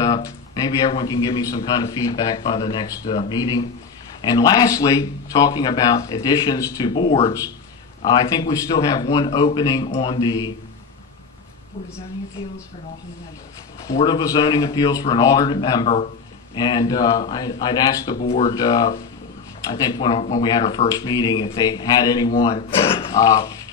Maybe everyone can give me some kind of feedback by the next meeting. And lastly, talking about additions to boards, I think we still have one opening on the Board of Zoning Appeals for an alternate member. Board of Zoning Appeals for an alternate member. And I'd ask the board, I think when we had our first meeting, if they had anyone,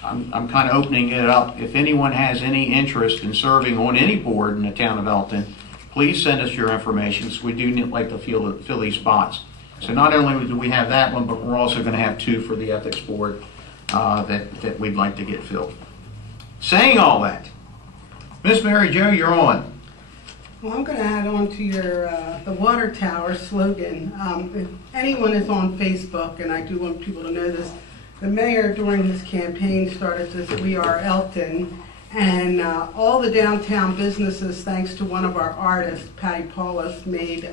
I'm kind of opening it up. If anyone has any interest in serving on any board in the town of Elkton, please send us your information, so we do like to fill these spots. So not only do we have that one, but we're also going to have two for the ethics board that we'd like to get filled. Saying all that, Miss Mary Jo, you're on. Well, I'm going to add on to your the water tower slogan. If anyone is on Facebook, and I do want people to know this, the mayor during his campaign started this "We Are Elkton," and all the downtown businesses, thanks to one of our artists, Patty Paulus, made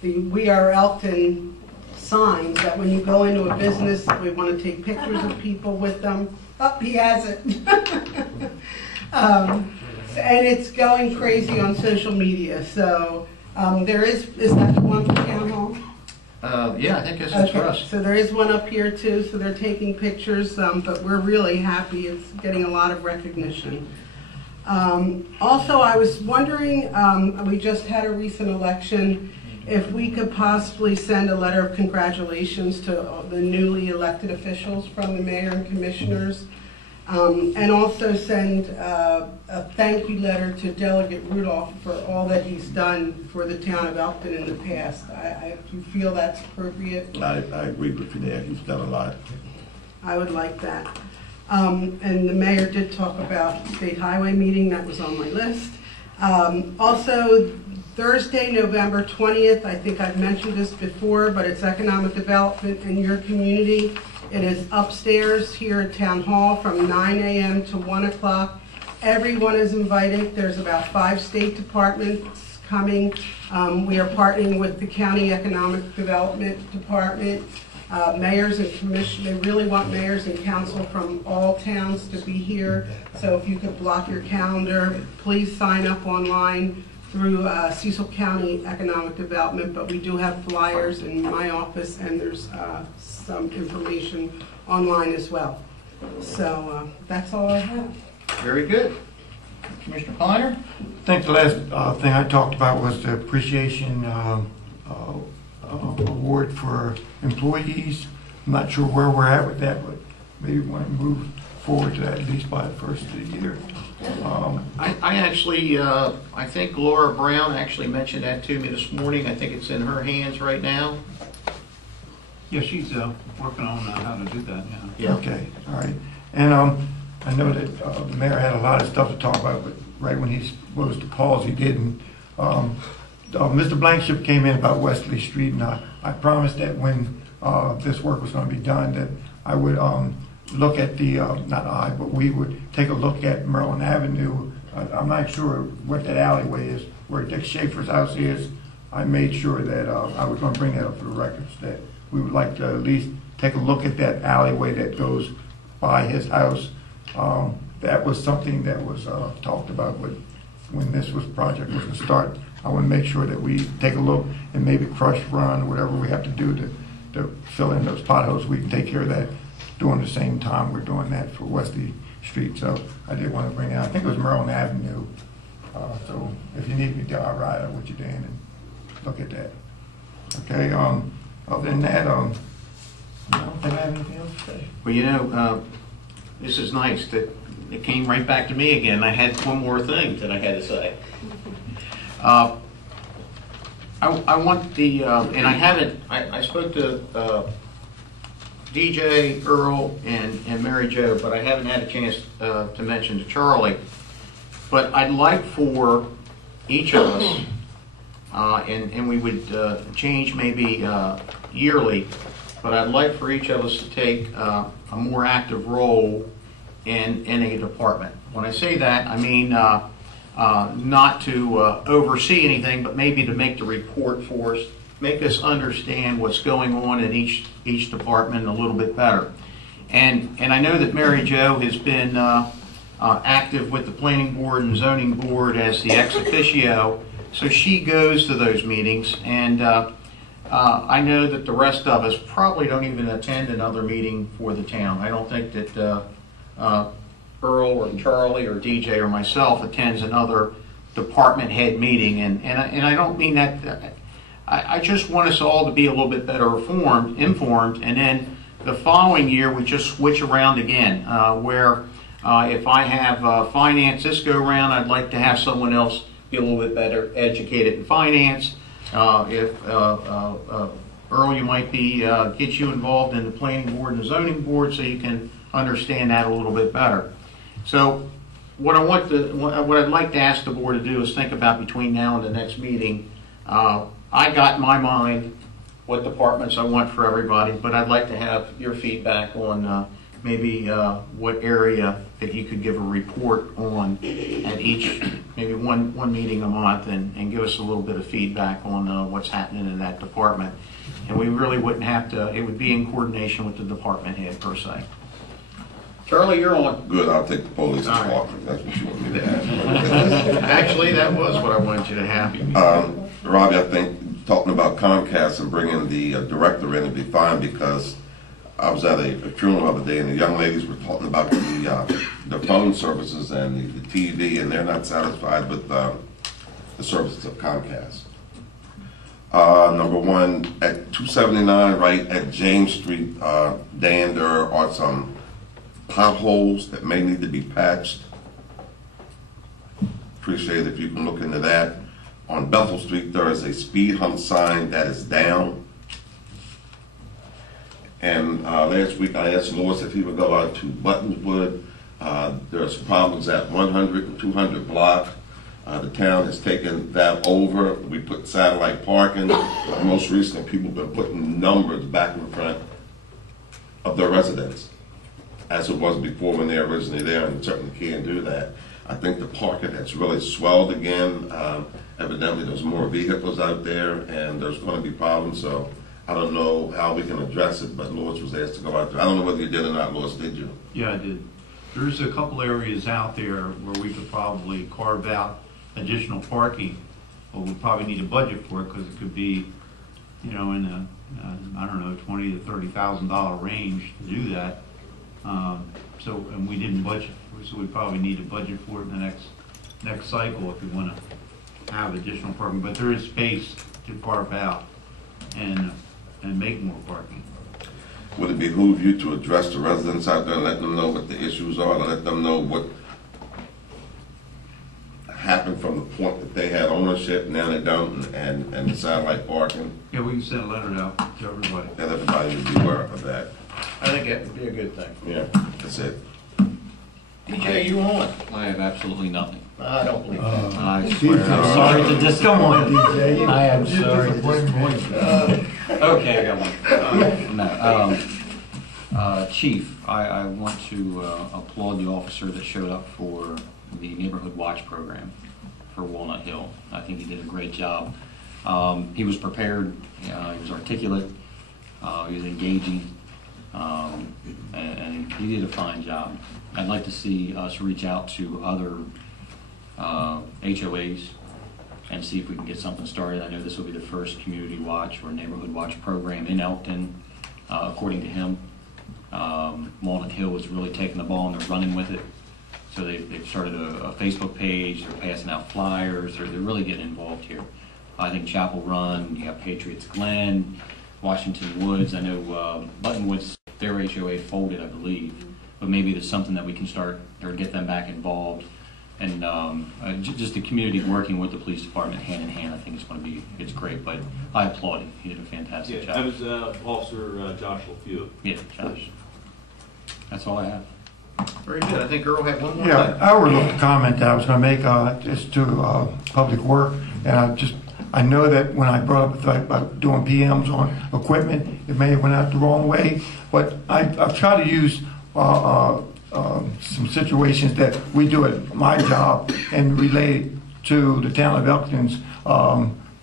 the "We Are Elkton" signs that when you go into a business, we want to take pictures of people with them. Oh, he has it. And it's going crazy on social media. So there is that the one for town hall? Yeah, I think this is for us. So there is one up here too, so they're taking pictures, but we're really happy. It's getting a lot of recognition. Also, I was wondering, we just had a recent election, if we could possibly send a letter of congratulations to the newly elected officials from the mayor and commissioners, and also send a thank you letter to Delegate Rudolph for all that he's done for the town of Elkton in the past. Do you feel that's appropriate? I agree with you there. He's done a lot. I would like that. And the mayor did talk about the state highway meeting. That was on my list. Also, Thursday, November 20th, I think I've mentioned this before, but it's economic development in your community. It is upstairs here at Town Hall from 9 a.m. to 1 o'clock. Everyone is invited. There's about 5 state departments coming. We are partnering with the County Economic Development Department. Mayors and commissioners, they really want mayors and council from all towns to be here. So if you could block your calendar, please sign up online through Cecil County Economic Development, but we do have flyers in my office, and there's some information online as well. So that's all I have. Very good. Commissioner Kleiner? I think the last thing I talked about was the appreciation award for employees. I'm not sure where we're at with that, but maybe we want to move forward to that at least by the first of the year. I actually, I think Laura Brown actually mentioned that to me this morning. I think it's in her hands right now. Yeah, she's working on how to do that, yeah. Yeah. Okay, all right. And I know that the mayor had a lot of stuff to talk about, but right when he was to pause, he didn't. Mr. Blankenship came in about Wesley Street, and I promised that when this work was going to be done, that I would look at the, but we would take a look at Maryland Avenue. I'm not sure what that alleyway is, where Dick Schaefer's house is. I made sure that I was going to bring that up for the records, that we would like to at least take a look at that alleyway that goes by his house. That was something that was talked about, but when this project was to start, I want to make sure that we take a look and maybe crush, run, whatever we have to do to fill in those potholes. We can take care of that during the same time we're doing that for Wesley Street. So I did want to bring out, I think it was Maryland Avenue. So if you need me to, I'll ride up with you, Dan, and look at that. Okay, other than that, I don't think I have anything else to say. Well, you know, this is nice that it came right back to me again. I had one more thing that I had to say. I want the, and I haven't, I spoke to DJ, Earl, and Mary Jo, but I haven't had a chance to mention to Charlie. But I'd like for each of us, and we would change maybe yearly, but I'd like for each of us to take a more active role in a department. When I say that, I mean not to oversee anything, but maybe to make the report for us, make us understand what's going on in each department a little bit better. And I know that Mary Jo has been active with the planning board and zoning board as the ex officio, so she goes to those meetings, and I know that the rest of us probably don't even attend another meeting for the town. I don't think that Earl or Charlie or DJ or myself attends another department head meeting, and I don't mean that. I just want us all to be a little bit better informed, and then the following year we just switch around again, where if I have finance this go around, I'd like to have someone else be a little bit better educated in finance. If Earl, you might be get you involved in the planning board and the zoning board so you can understand that a little bit better. So what I'd like to ask the board to do is think about between now and the next meeting. I got in my mind what departments I want for everybody, but I'd like to have your feedback on maybe what area that you could give a report on at each, maybe one meeting a month, and give us a little bit of feedback on what's happening in that department. And we really wouldn't have to, it would be in coordination with the department head per se. Charlie, you're on. Good, I'll take the police department. That's what you want me to have. Actually, that was what I wanted you to have. Robbie, I think talking about Comcast and bringing the director in would be fine, because I was at a funeral the other day and the young ladies were talking about the phone services and the TV, and they're not satisfied with the services of Comcast. Number one, at 279 right at James Street, Dan, there are some potholes that may need to be patched. Appreciate if you can look into that. On Bethel Street, there is a speed hump sign that is down. And last week I asked Lewis if he would go out to Buttonswood. There's problems at 100 and 200 block. The town has taken that over. We put satellite parking. Most recently, people have been putting numbers back in front of their residents, as it was before when they were originally there, and certainly can't do that. I think the parking has really swelled again. Evidently, there's more vehicles out there, and there's going to be problems, so I don't know how we can address it, but Lewis was asked to go out there. I don't know whether you did or not, Lewis, did you? Yeah, I did. There's a couple areas out there where we could probably carve out additional parking, but we probably need a budget for it, because it could be, you know, in a, I don't know, $20,000 to $30,000 range to do that. And we didn't budget for it, so we probably need a budget for it in the next cycle if we want to have additional parking. But there is space to carve out and make more parking. Would it behoove you to address the residents out there and let them know what the issues are, and let them know what happened from the point that they had ownership, now they don't, and the satellite parking? Yeah, we can send a letter out to everybody. And everybody would be aware of that. I think that would be a good thing. Yeah, that's it. DJ, you on? I have absolutely nothing. I don't believe that. I swear, I'm sorry to disappoint. Come on, DJ. I am sorry to disappoint you. Okay, I got one. No, Chief, I want to applaud the officer that showed up for the Neighborhood Watch program for Walnut Hill. I think he did a great job. He was prepared, he was articulate, he was engaging, and he did a fine job. I'd like to see us reach out to other HOAs and see if we can get something started. I know this will be the first community watch or neighborhood watch program in Elkton, according to him. Walnut Hill is really taking the ball and they're running with it. So they've started a Facebook page, they're passing out flyers, they're really getting involved here. I think Chapel Run, you have Patriots Glen, Washington Woods. I know Buttonwoods, their HOA folded, I believe. But maybe there's something that we can start or get them back involved. And just the community working with the police department hand in hand, I think it's great. But I applaud him. He did a fantastic job. That was Officer Josh LaFew. Yeah, Josh. That's all I have. Very good. I think Earl had one more thing. Yeah, I overlooked a comment that I was going to make just to Public Work, and I know that when I brought up the fact about doing PMs on equipment, it may have went out the wrong way, but I've tried to use some situations that we do at my job and relate to the town of Elkton's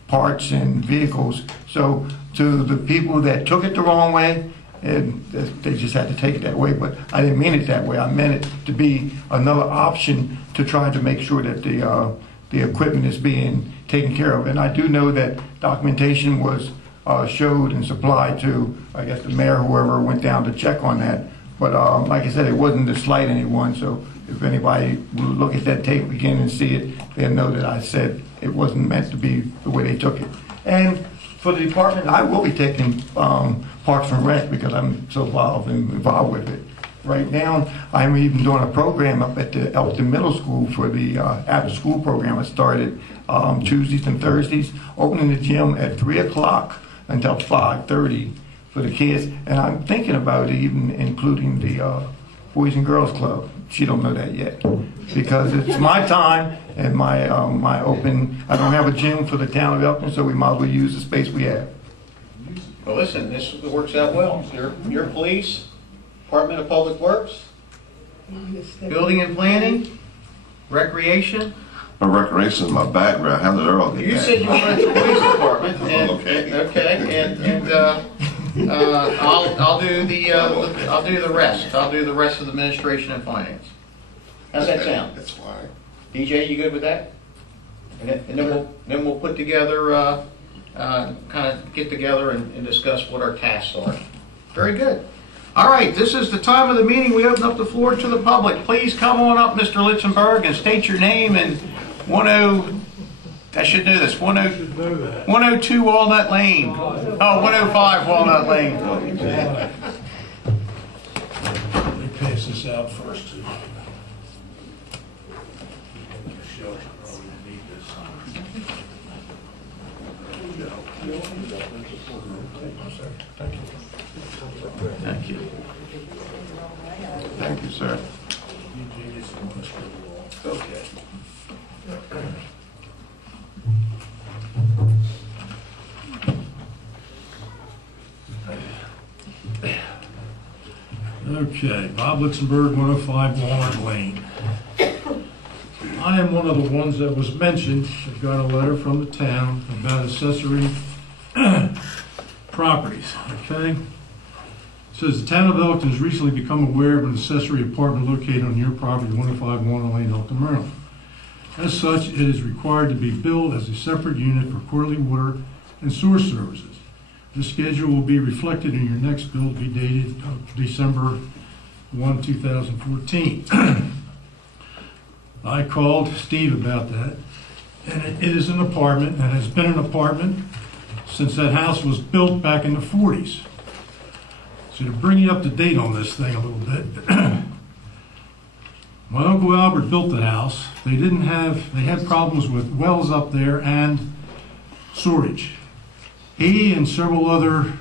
parts and vehicles. So to the people that took it the wrong way, and they just had to take it that way, but I didn't mean it that way. I meant it to be another option to try to make sure that the equipment is being taken care of. And I do know that documentation was showed and supplied to, I guess, the mayor, whoever went down to check on that. But like I said, it wasn't to slight anyone, so if anybody will look at that tape again and see it, they'll know that I said it wasn't meant to be the way they took it. And for the department, I will be taking Parks and Rec because I'm so involved with it. Right now, I'm even doing a program up at the Elkton Middle School for the after-school program. I started Tuesdays and Thursdays, opening the gym at 3 o'clock until 5:30 for the kids. And I'm thinking about even including the Boys and Girls Club. She don't know that yet because it's my time and my open. I don't have a gym for the town of Elkton, so we might as well use the space we have. Well, listen, this works out well. Your police, Department of Public Works, Building and Planning, Recreation. My recreation is my background. How did Earl get You that? said you were at the police department. And, I'll do the rest. I'll do the rest of the administration and finance. How's that sound? That's fine. DJ, you good with that? And then we'll put together, kind of get together and discuss what our tasks are. Very good. All right, this is the time of the meeting. We open up the floor to the public. Please come on up, Mr. Litzenberg, and state your name and 102 Walnut Lane. Oh, 105 Walnut Lane. Let me pass this out first. Thank you. Thank you, sir. Okay. Okay, Bob Litzenberg, 105 Walnut Lane. I am one of the ones that was mentioned. I got a letter from the town about accessory properties, okay? It says the town of Elkton has recently become aware of an accessory apartment located on your property, 105 Walnut Lane, Elkton, Maryland. As such, it is required to be billed as a separate unit for quarterly water and sewer services. This schedule will be reflected in your next bill to be dated December 1, 2014. I called Steve about that, and it is an apartment, and has been an apartment since that house was built back in the 40s. So to bring you up to date on this thing a little bit, my Uncle Albert built the house. They had problems with wells up there and sewerage. He and several other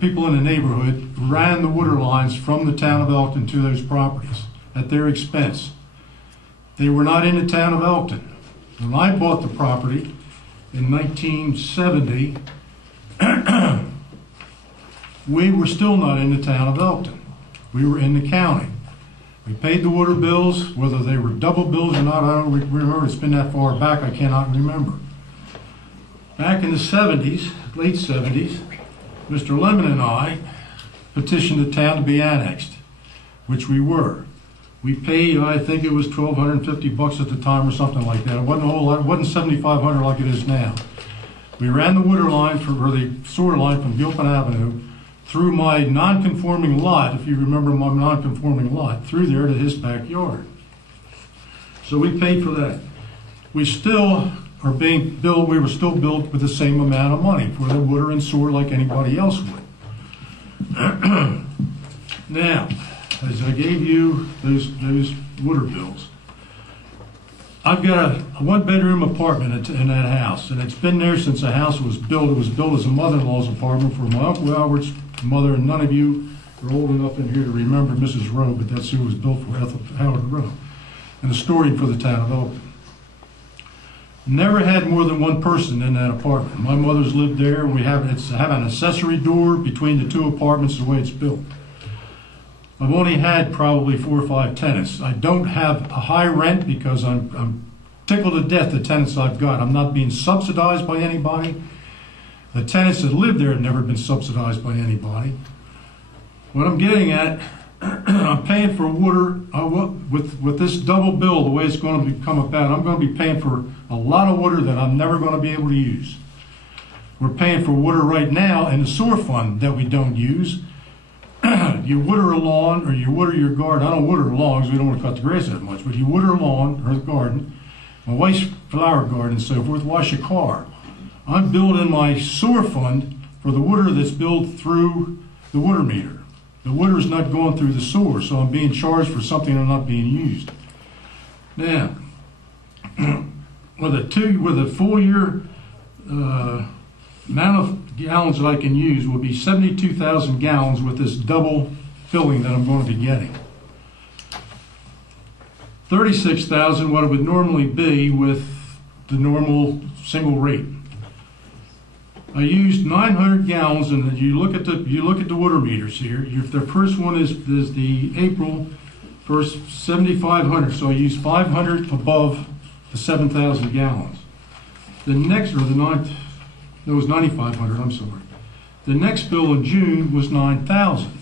people in the neighborhood ran the water lines from the town of Elkton to those properties at their expense. They were not in the town of Elkton. When I bought the property in 1970, we were still not in the town of Elkton. We were in the county. We paid the water bills, whether they were double bills or not, I don't remember. It's been that far back, I cannot remember. Back in the 70s, late 70s, Mr. Lemon and I petitioned the town to be annexed, which we were. We paid, I think it was $1,250 at the time or something like that. It wasn't a whole lot, it wasn't $7,500 like it is now. We ran the water line or the sewer line from Gilpin Avenue through my non-conforming lot, if you remember my non-conforming lot, through there to his backyard. So we paid for that. We still are being billed, we were still billed with the same amount of money for the water and sewer like anybody else would. Now, as I gave you those water bills, I've got a one-bedroom apartment in that house, and it's been there since the house was built. It was built as a mother-in-law's apartment for my Uncle Albert's mother, and none of you are old enough in here to remember Mrs. Rowe, but that's who it was built for, Ethel Howard Rowe, and a story for the town of Elkton. Never had more than one person in that apartment. My mother's lived there, and we have an accessory door between the two apartments the way it's built. I've only had probably 4 or 5 tenants. I don't have a high rent because I'm tickled to death the tenants I've got. I'm not being subsidized by anybody. The tenants that live there have never been subsidized by anybody. What I'm getting at, I'm paying for water with this double bill, the way it's going to come about. I'm going to be paying for a lot of water that I'm never going to be able to use. We're paying for water right now in the sewer fund that we don't use. You water a lawn or you water your garden. I don't water the lawn because we don't want to cut the grass that much, but you water a lawn or the garden, my wife's flower garden and so forth, wash a car. I'm building my sewer fund for the water that's billed through the water meter. The water is not going through the sewer, so I'm being charged for something I'm not being used. Now, with a full year amount of gallons that I can use will be 72,000 gallons with this double filling that I'm going to be getting. 36,000 what it would normally be with the normal single rate. I used 900 gallons, and you look at the water meters here. The first one is the April 1st, 7,500. So I used 500 above the 7,000 gallons. The next, or the ninth, it was 9,500. I'm sorry. The next bill in June was 9,000.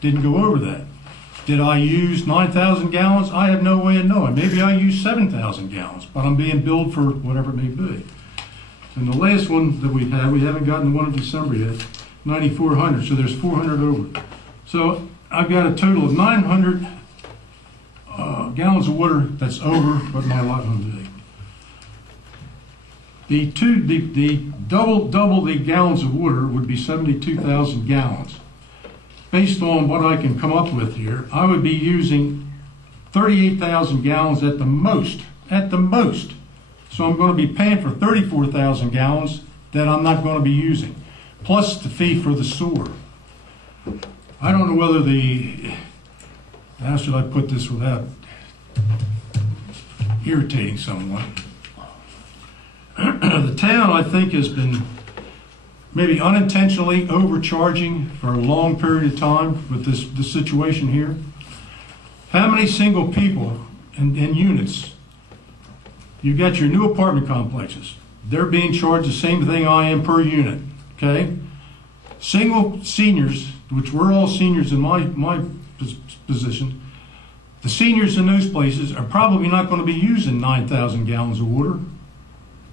Didn't go over that. Did I use 9,000 gallons? I have no way of knowing. Maybe I used 7,000 gallons, but I'm being billed for whatever it may be. And the last one that we haven't gotten the one in December yet, 9,400, so there's 400 over. So I've got a total of 900 gallons of water that's over what my lot will be. The double the gallons of water would be 72,000 gallons. Based on what I can come up with here, I would be using 38,000 gallons at the most. So I'm going to be paying for 34,000 gallons that I'm not going to be using, plus the fee for the sewer. I don't know whether how should I put this without irritating someone? The town, I think, has been maybe unintentionally overcharging for a long period of time with this situation here. How many single people in units? You got your new apartment complexes. They're being charged the same thing I am per unit, okay? Single seniors, which we're all seniors in my position, the seniors in those places are probably not going to be using 9,000 gallons of water,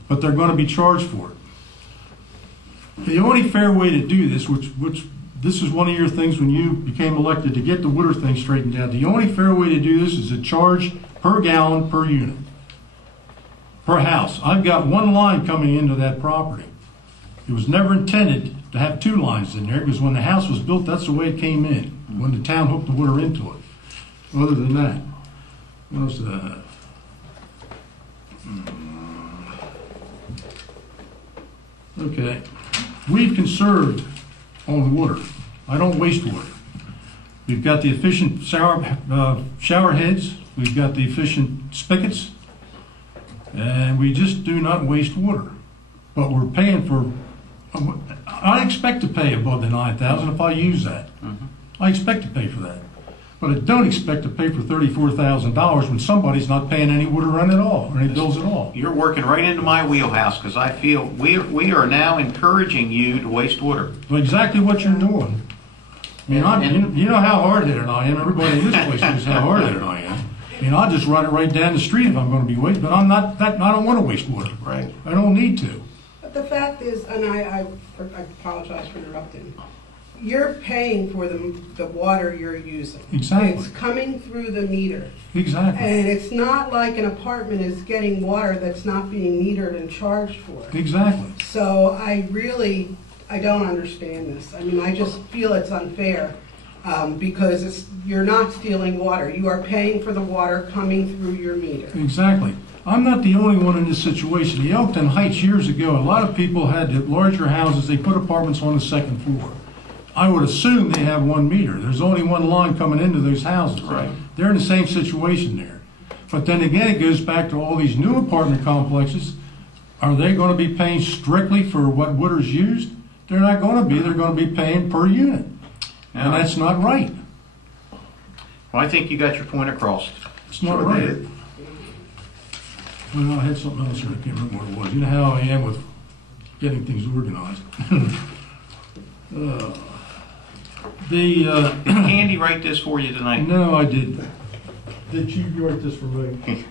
but they're going to be charged for it. The only fair way to do this, which this is one of your things when you became elected to get the water thing straightened out, the only fair way to do this is to charge per gallon per unit. Per house. I've got one line coming into that property. It was never intended to have 2 lines in there because when the house was built, that's the way it came in, when the town hooked the water into it. Other than that, what else did I have? Okay. We've conserved on water. I don't waste water. We've got the efficient shower heads. We've got the efficient spigots. And we just do not waste water. But we're paying for, I expect to pay above the 9,000 if I use that. I expect to pay for that. But I don't expect to pay for $34,000 when somebody's not paying any water rent at all, or any bills at all. You're working right into my wheelhouse because I feel we are now encouraging you to waste water. Well, exactly what you're doing. I mean, you know how hard-headed I am. Everybody in this place knows how hard-headed I am. I mean, I'll just run it right down the street if I'm going to be wasting, but I'm not that. I don't want to waste water. Right. I don't need to. But the fact is, and I apologize for interrupting, you're paying for the water you're using. Exactly. It's coming through the meter. Exactly. And it's not like an apartment is getting water that's not being metered and charged for. Exactly. So I don't understand this. I mean, I just feel it's unfair because you're not stealing water. You are paying for the water coming through your meter. Exactly. I'm not the only one in this situation. The Elkton Heights years ago, a lot of people had larger houses. They put apartments on the second floor. I would assume they have one meter. There's only one line coming into those houses. Right. They're in the same situation there. But then again, it goes back to all these new apartment complexes. Are they going to be paying strictly for what water's used? They're not going to be. They're going to be paying per unit. And that's not right. Well, I think you got your point across. It's not Sure right. did. Well, I had something else here, I can't remember what it was. You know how I am with getting things organized. Did Candy write this for you tonight? No, I didn't. Did you write this for me?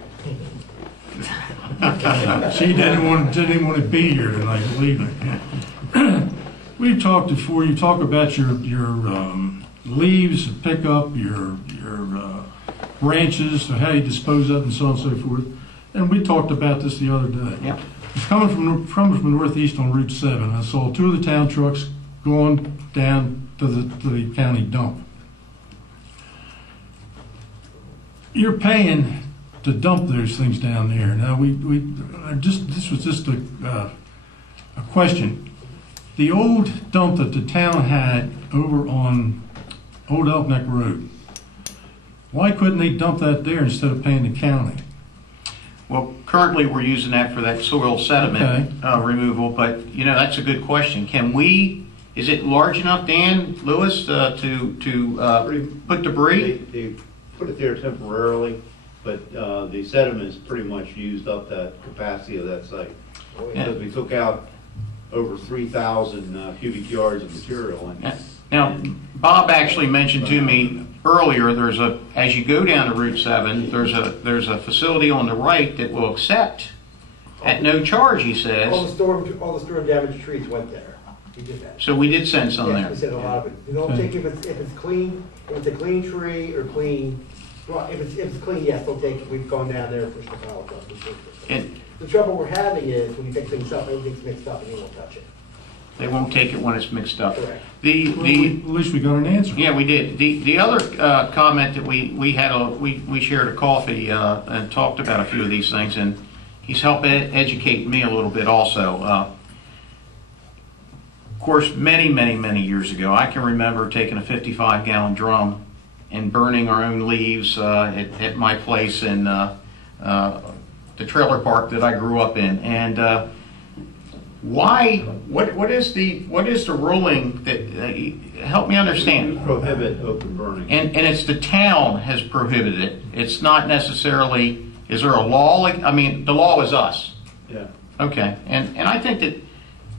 She didn't want to be here tonight, believe me. We've talked before, you talk about your leaves, pickup, your branches, so how you dispose of it and so on and so forth. And we talked about this the other day. Yep. It's coming from northeast on Route 7. I saw 2 of the town trucks going down to the county dump. You're paying to dump those things down there. Now, this was just a question. The old dump that the town had over on Old Elk Neck Road, why couldn't they dump that there instead of paying the county? Well, currently, we're using that for that soil sediment removal, but, you know, that's a good question. Can we, is it large enough, Dan, Lewis, to put debris? They put it there temporarily, but the sediment has pretty much used up that capacity of that site. Because we took out over 3,000 cubic yards of material. And Now, Bob actually mentioned to me earlier, as you go down to Route 7, there's a facility on the right that will accept at no charge, he says. All the storm damaged trees went there. We did that. So we did send some Yeah, there. we sent a lot of it. You don't take if it's clean, if it's a clean tree or clean, well, if it's clean, yes, they'll take it. We've gone down there and pushed the pile up. And The trouble we're having is when you pick things up, everything's mixed up and you won't touch it. they won't take it when it's mixed up. Correct. At least we got an answer. Yeah, we did. The other comment that we shared a coffee and talked about a few of these things, and he's helped educate me a little bit also. Of course, many years ago, I can remember taking a 55-gallon drum and burning our own leaves at my place in the trailer park that I grew up in. And what is the ruling that help me understand? prohibit open burning. And it's the town has prohibited it. It's not necessarily, is there a law? I mean, the law is us. Yeah. Okay, and I think that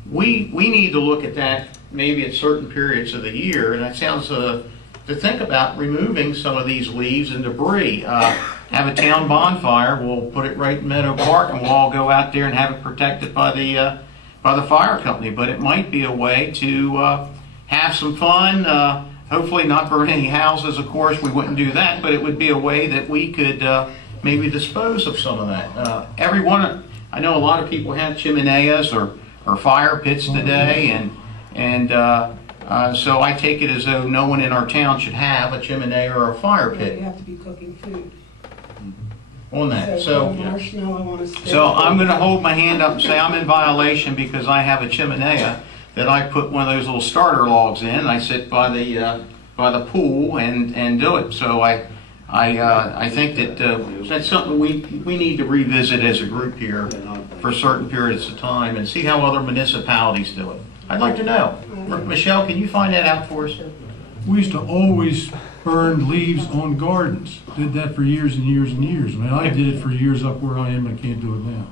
we need to look at that maybe at certain periods of the year, and that sounds to think about removing some of these leaves and debris. Have a town bonfire, we'll put it right in Meadow Park, and we'll all go out there and have it protected by the fire company. But it might be a way to have some fun, hopefully not burn any houses, of course, we wouldn't do that, but it would be a way that we could maybe dispose of some of that. I know a lot of people have chimeneas or fire pits today, and so I take it as though no one in our town should have a chimney or a fire You pit have to be cooking food. on that. Marshmallow on a stick. So I'm going to hold my hand up and say I'm in violation because I have a chimenea that I put one of those little starter logs in, and I sit by the pool and do it. So I think that that's something we need to revisit as a group here for certain periods of time and see how other municipalities do it. I'd like to know. Michelle, can you find that out for us? We used to always burn leaves on gardens. Did that for years and years and years. I mean, I did it for years up where I am and can't do it now.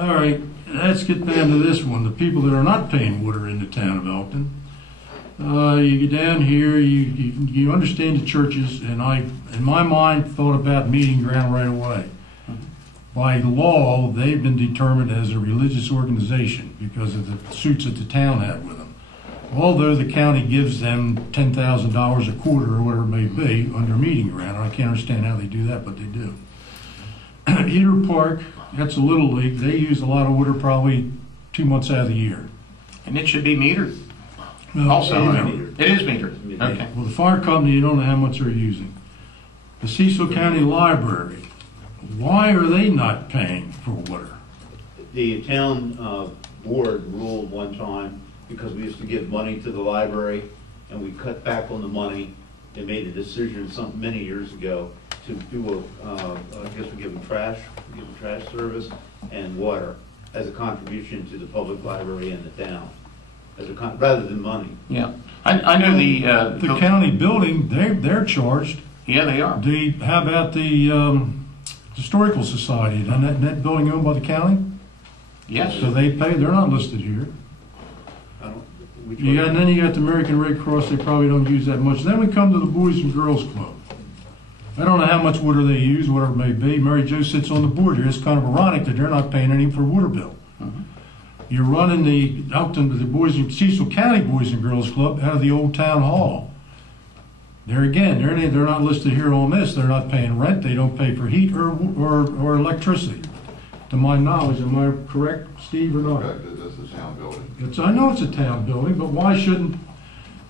All right, let's get down to this one. The people that are not paying water in the town of Elkton. You get down here, you understand the churches, and I, in my mind, thought about meeting ground right away. By law, they've been determined as a religious organization because of the suits that the town had with them. Although the county gives them $10,000 a quarter or whatever it may be under meeting ground. I can't understand how they do that, but they do. Eater Park, that's a little league. They use a lot of water probably 2 months out of the year. And it should be metered. Well, Also, it it is metered. Okay. Well, the fire company, you don't know how much they're using. The Cecil County Library, why are they not paying for water? The town board ruled one time, because we used to give money to the library, and we cut back on the money. They made a decision many years ago to do I guess we give them trash service and water as a contribution to the public library in the town, rather than money. Yeah, I know The county building, they're charged. Yeah, they are. How about the Historical Society? Isn't that building owned by the county? Yes. So they pay, they're not listed here. And then you got the American Red Cross, they probably don't use that much. Then we come to the Boys and Girls Club. I don't know how much water they use, whatever it may be. Mary Jo sits on the board here. It's kind of ironic that they're not paying any for water bill. You're running the Elkton, the Cecil County Boys and Girls Club out of the old town hall. There again, they're not listed here on this. They're not paying rent. They don't pay for heat or electricity. To my knowledge, am I correct, Steve, or not? Correct, that's a town building. I know it's a town building, but why shouldn't,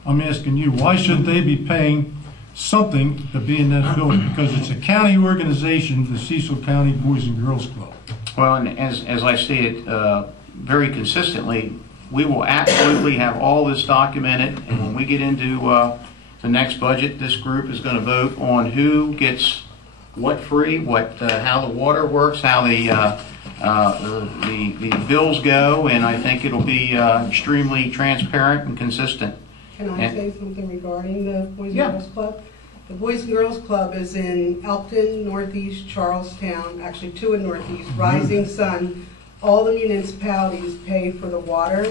I'm asking you, why shouldn't they be paying something to be in that building? Because it's a county organization, the Cecil County Boys and Girls Club. Well, and as I stated very consistently, we will absolutely have all this documented, and when we get into the next budget, this group is going to vote on who gets what free, how the water works, how the bills go, and I think it'll be extremely transparent and consistent. Can I say something regarding the Boys and Girls Club? The Boys and Girls Club is in Elkton, Northeast, Charlestown, actually 2 in Northeast, Rising Sun. All the municipalities pay for the water.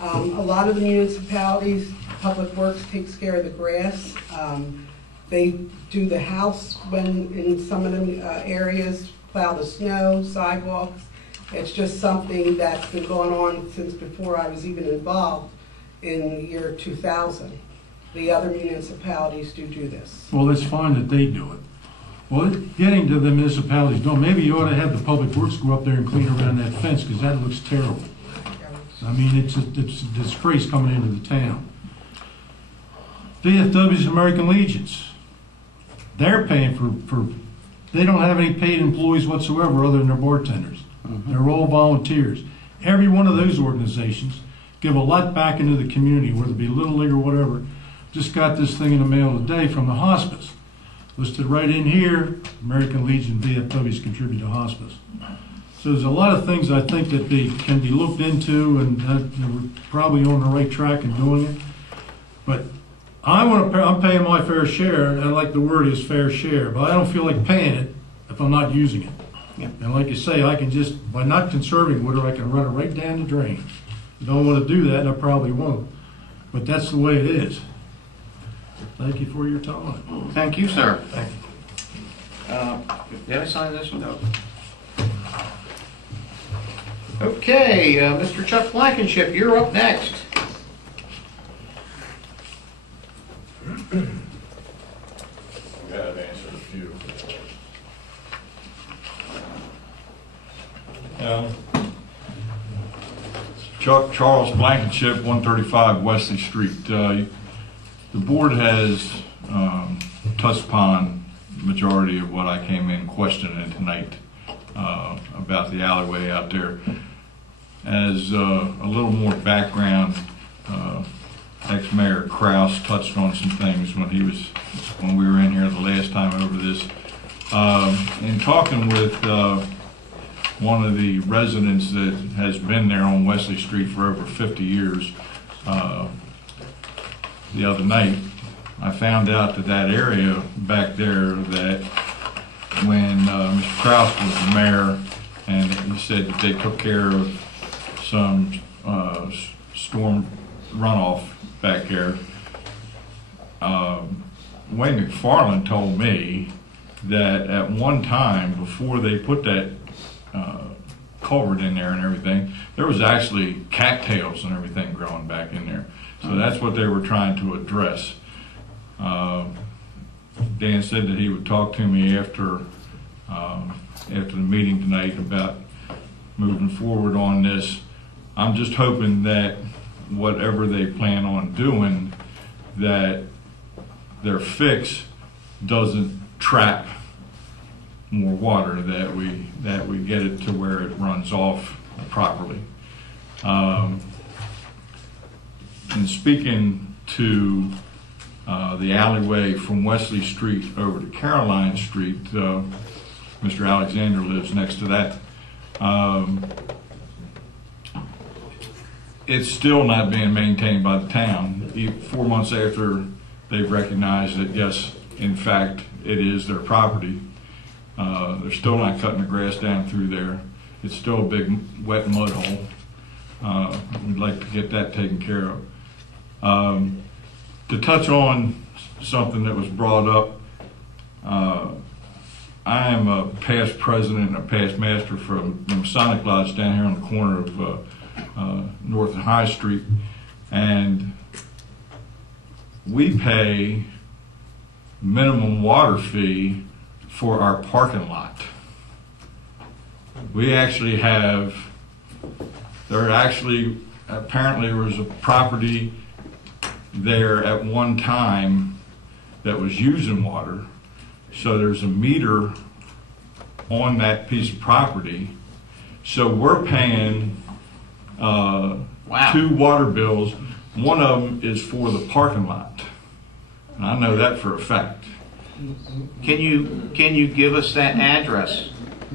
A lot of the municipalities, Public Works takes care of the grass. They do the house when in some of the areas, plow the snow, sidewalks. It's just something that's been going on since before I was even involved in the year 2000. The other municipalities do this. Well, it's fine that they do it. Well, getting to the municipalities, maybe you ought to have the Public Works go up there and clean around that fence, because that looks terrible. I mean, it's a disgrace coming into the town. VFW's American Legions. They're paying for they don't have any paid employees whatsoever other than their bartenders. They're all volunteers. Every one of those organizations give a lot back into the community, whether it be Little League or whatever. Just got this thing in the mail today from the hospice. Listed right in here, American Legion VFWs contribute to hospice. So there's a lot of things I think that can be looked into, and we're probably on the right track in doing it. But I'm paying my fair share, and I like the word is fair share, but I don't feel like paying it if I'm not using it. Yeah. And like you say, I can just, by not conserving water, I can run it right down the drain. I don't want to do that, and I probably won't. But that's the way it is. Thank you for your time. Thank you, sir. Thank you. Did I sign this one? No. Okay, Mr. Chuck Blankenship, you're up next. I've answered a few. Chuck Charles Blankenship, 135 Wesley Street. The board has touched upon the majority of what I came in questioning tonight about the alleyway out there. As a little more background, ex-mayor Kraus touched on some things when we were in here the last time over this. In talking with one of the residents that has been there on Wesley Street for over 50 years, the other night, I found out that area back there, that when Mr. Kraus was the mayor, and he said that they took care of some storm runoff back there. Wayne McFarland told me that at one time, before they put that culvert in there and everything, there was actually cattails and everything growing back in there. So that's what they were trying to address. Dan said that he would talk to me after the meeting tonight about moving forward on this. I'm just hoping that whatever they plan on doing, that their fix doesn't trap more water, that we get it to where it runs off properly. And speaking to the alleyway from Wesley Street over to Caroline Street, Mr. Alexander lives next to that. It's still not being maintained by the town. 4 months after they've recognized that, yes, in fact, it is their property. They're still not cutting the grass down through there. It's still a big wet mud hole. We'd like to get that taken care of. To touch on something that was brought up, I am a past president and a past master from the Masonic Lodge down here on the corner of North and High Street, and we pay minimum water fee for our parking lot. We actually have, apparently there was a property there at one time that was using water, so there's a meter on that piece of property. So we're paying two water bills. One of them is for the parking lot, and I know that for a fact. Can you give us that address?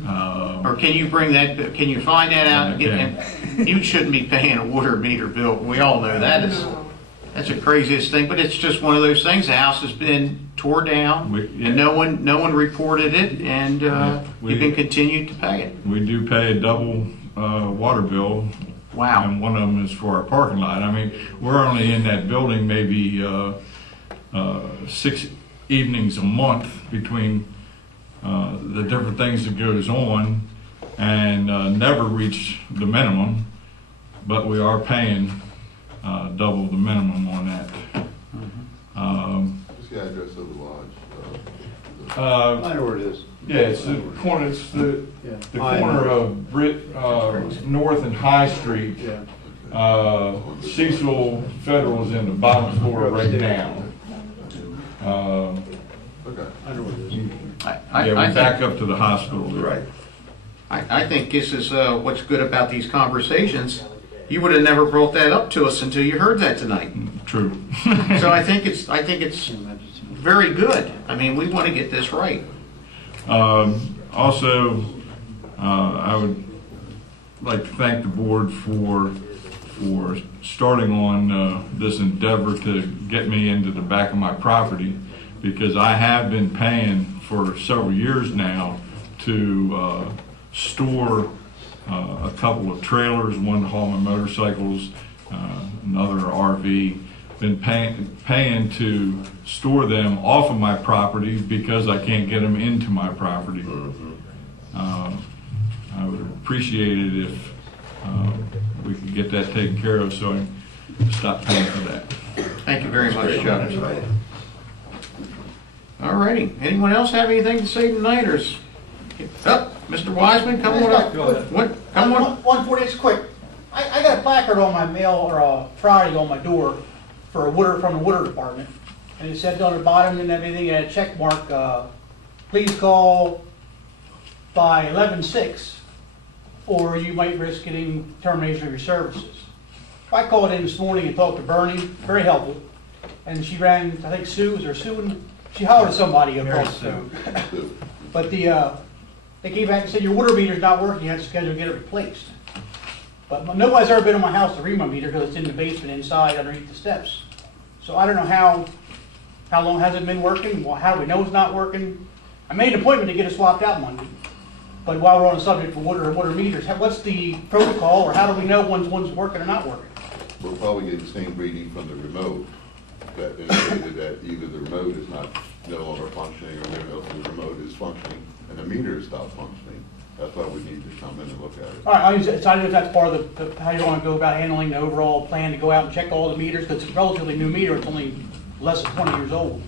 Or can you bring that, can you find that out? And get, you shouldn't be paying a water meter bill. We all know that. That's the craziest thing, but it's just one of those things. The house has been tore down, and no one reported it, and you can continue to pay it. We do pay a double water bill. Wow. And one of them is for our parking lot. I mean, we're only in that building maybe 6 evenings a month between the different things that goes on, and never reach the minimum, but we are paying double the minimum on that. Just the address of the lodge. I know where it is. Yeah, it's the corner. It's the corner of North and High Street. Cecil Federal is in the bottom floor right now. Okay. I know where it is. Yeah, we back up to the hospital. Right. I think this is what's good about these conversations. You would have never brought that up to us until you heard that tonight. True. So I think it's very good. I mean, we want to get this right. Also, I would like to thank the board for starting on this endeavor to get me into the back of my property, because I have been paying for several years now to store a couple of trailers, one to haul my motorcycles, another RV. Been paying to store them off of my property because I can't get them into my property. I would appreciate it if we could get that taken care of, so I can stop paying for that. Thank you very much, Chuck. All righty. Anyone else have anything to say tonight, or Mr. Wiseman, come on up. What? Come on. 140, it's quick. I got a placard on my mail, or a Friday on my door for a water, from the water department, and it said on the bottom and everything, it had a check mark, please call by 11/6 or you might risk getting termination of your services. I called in this morning and talked to Bernie, very helpful, and she rang, I think Sue, was there Sue? She hollered at somebody across the phone. But they came back and said, your water meter's not working, you have to schedule to get it replaced. But nobody's ever been in my house to read my meter because it's in the basement inside underneath the steps. So I don't know how long has it been working, how do we know it's not working? I made an appointment to get it swapped out Monday. But while we're on the subject of water meters, what's the protocol, or how do we know one's working or not working? We'll probably get the same reading from the remote that indicated that either the remote is no longer functioning, or the remote is functioning and the meter has stopped functioning. That's why we need to come in and look at it. All right, I don't know if that's part of how you want to go about handling the overall plan to go out and check all the meters, because it's a relatively new meter, it's only less than 20 years old.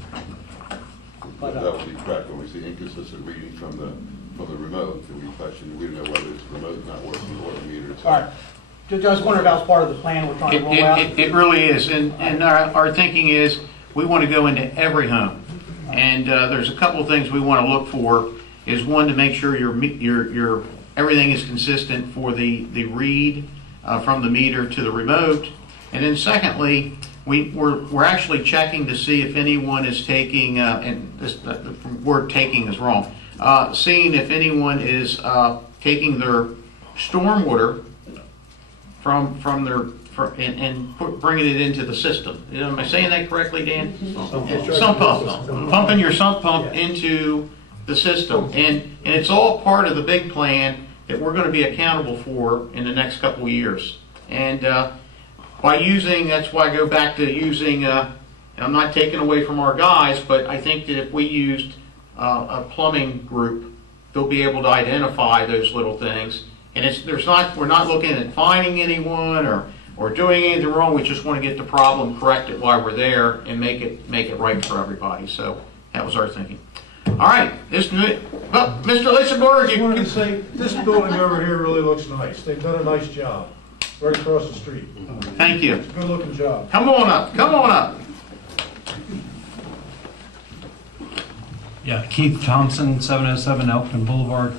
But, that would be correct. When we see inconsistent reading from the remote, then we question, we don't know whether it's the remote not working or the meter itself. all right. Just wonder if that was part of the plan we're trying to roll out. It really is, and our thinking is we want to go into every home, and there's a couple of things we want to look for. Is one, to make sure your everything is consistent for the read from the meter to the remote, and then secondly, we're actually checking to see if anyone is taking and this the word taking is wrong. Seeing if anyone is taking their stormwater from bringing it into the system. You know, am I saying that correctly, Dan? Sump. Sump pump. Pumping your sump pump into the system. And it's all part of the big plan that we're going to be accountable for in the next couple of years. And by using, that's why I go back to using, and I'm not taking away from our guys, but I think that if we used a plumbing group, they'll be able to identify those little things. And we're not looking at finding anyone or doing anything wrong. We just want to get the problem corrected while we're there and make it right for everybody. So that was our thinking. All right, Mr. Lichtenberg, I wanted to say, this building over here really looks nice. They've done a nice job, right across the street. Thank you. It's a good-looking job. Come on up. Come on up. Yeah, Keith Thompson, 707 Elkton Boulevard.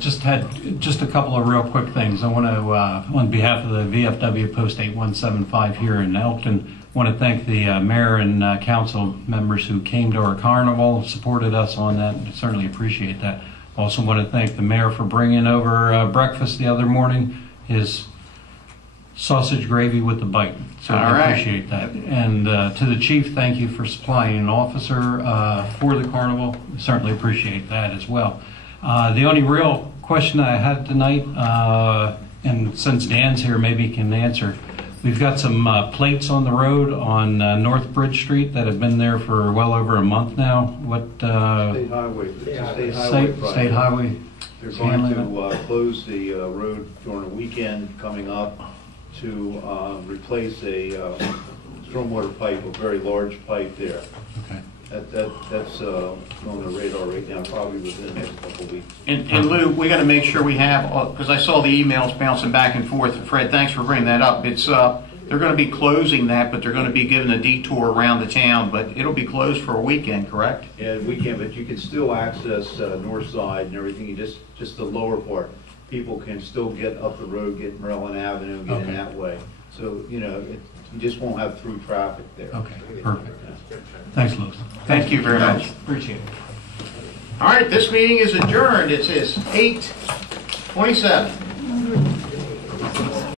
Just a couple of real quick things. I want to, on behalf of the VFW Post 8175 here in Elkton, want to thank the mayor and council members who came to our carnival, supported us on that, and certainly appreciate that. Also want to thank the mayor for bringing over breakfast the other morning, his sausage gravy with the bite. So I appreciate that. And to the chief, thank you for supplying an officer for the carnival. Certainly appreciate that as well. The only real question I had tonight, and since Dan's here, maybe he can answer. We've got some plates on the road on North Bridge Street that have been there for well over a month now. What? State highway. It's a state highway project. State highway. They're going to close the road during a weekend coming up to replace a stormwater pipe, a very large pipe there. Okay. That's on the radar right now, probably within the next couple of weeks. And Lou, we got to make sure we have, because I saw the emails bouncing back and forth. Fred, thanks for bringing that up. It's they're going to be closing that, but they're going to be giving a detour around the town. But it'll be closed for a weekend, correct? Yeah, weekend, but you can still access north side and everything. You just the lower part. People can still get up the road, get Maryland Avenue, get in that way. So you know, you just won't have through traffic there. Okay, perfect. Thanks, Louis. Thank you very much. Appreciate it. All right, this meeting is adjourned. It is 8:27.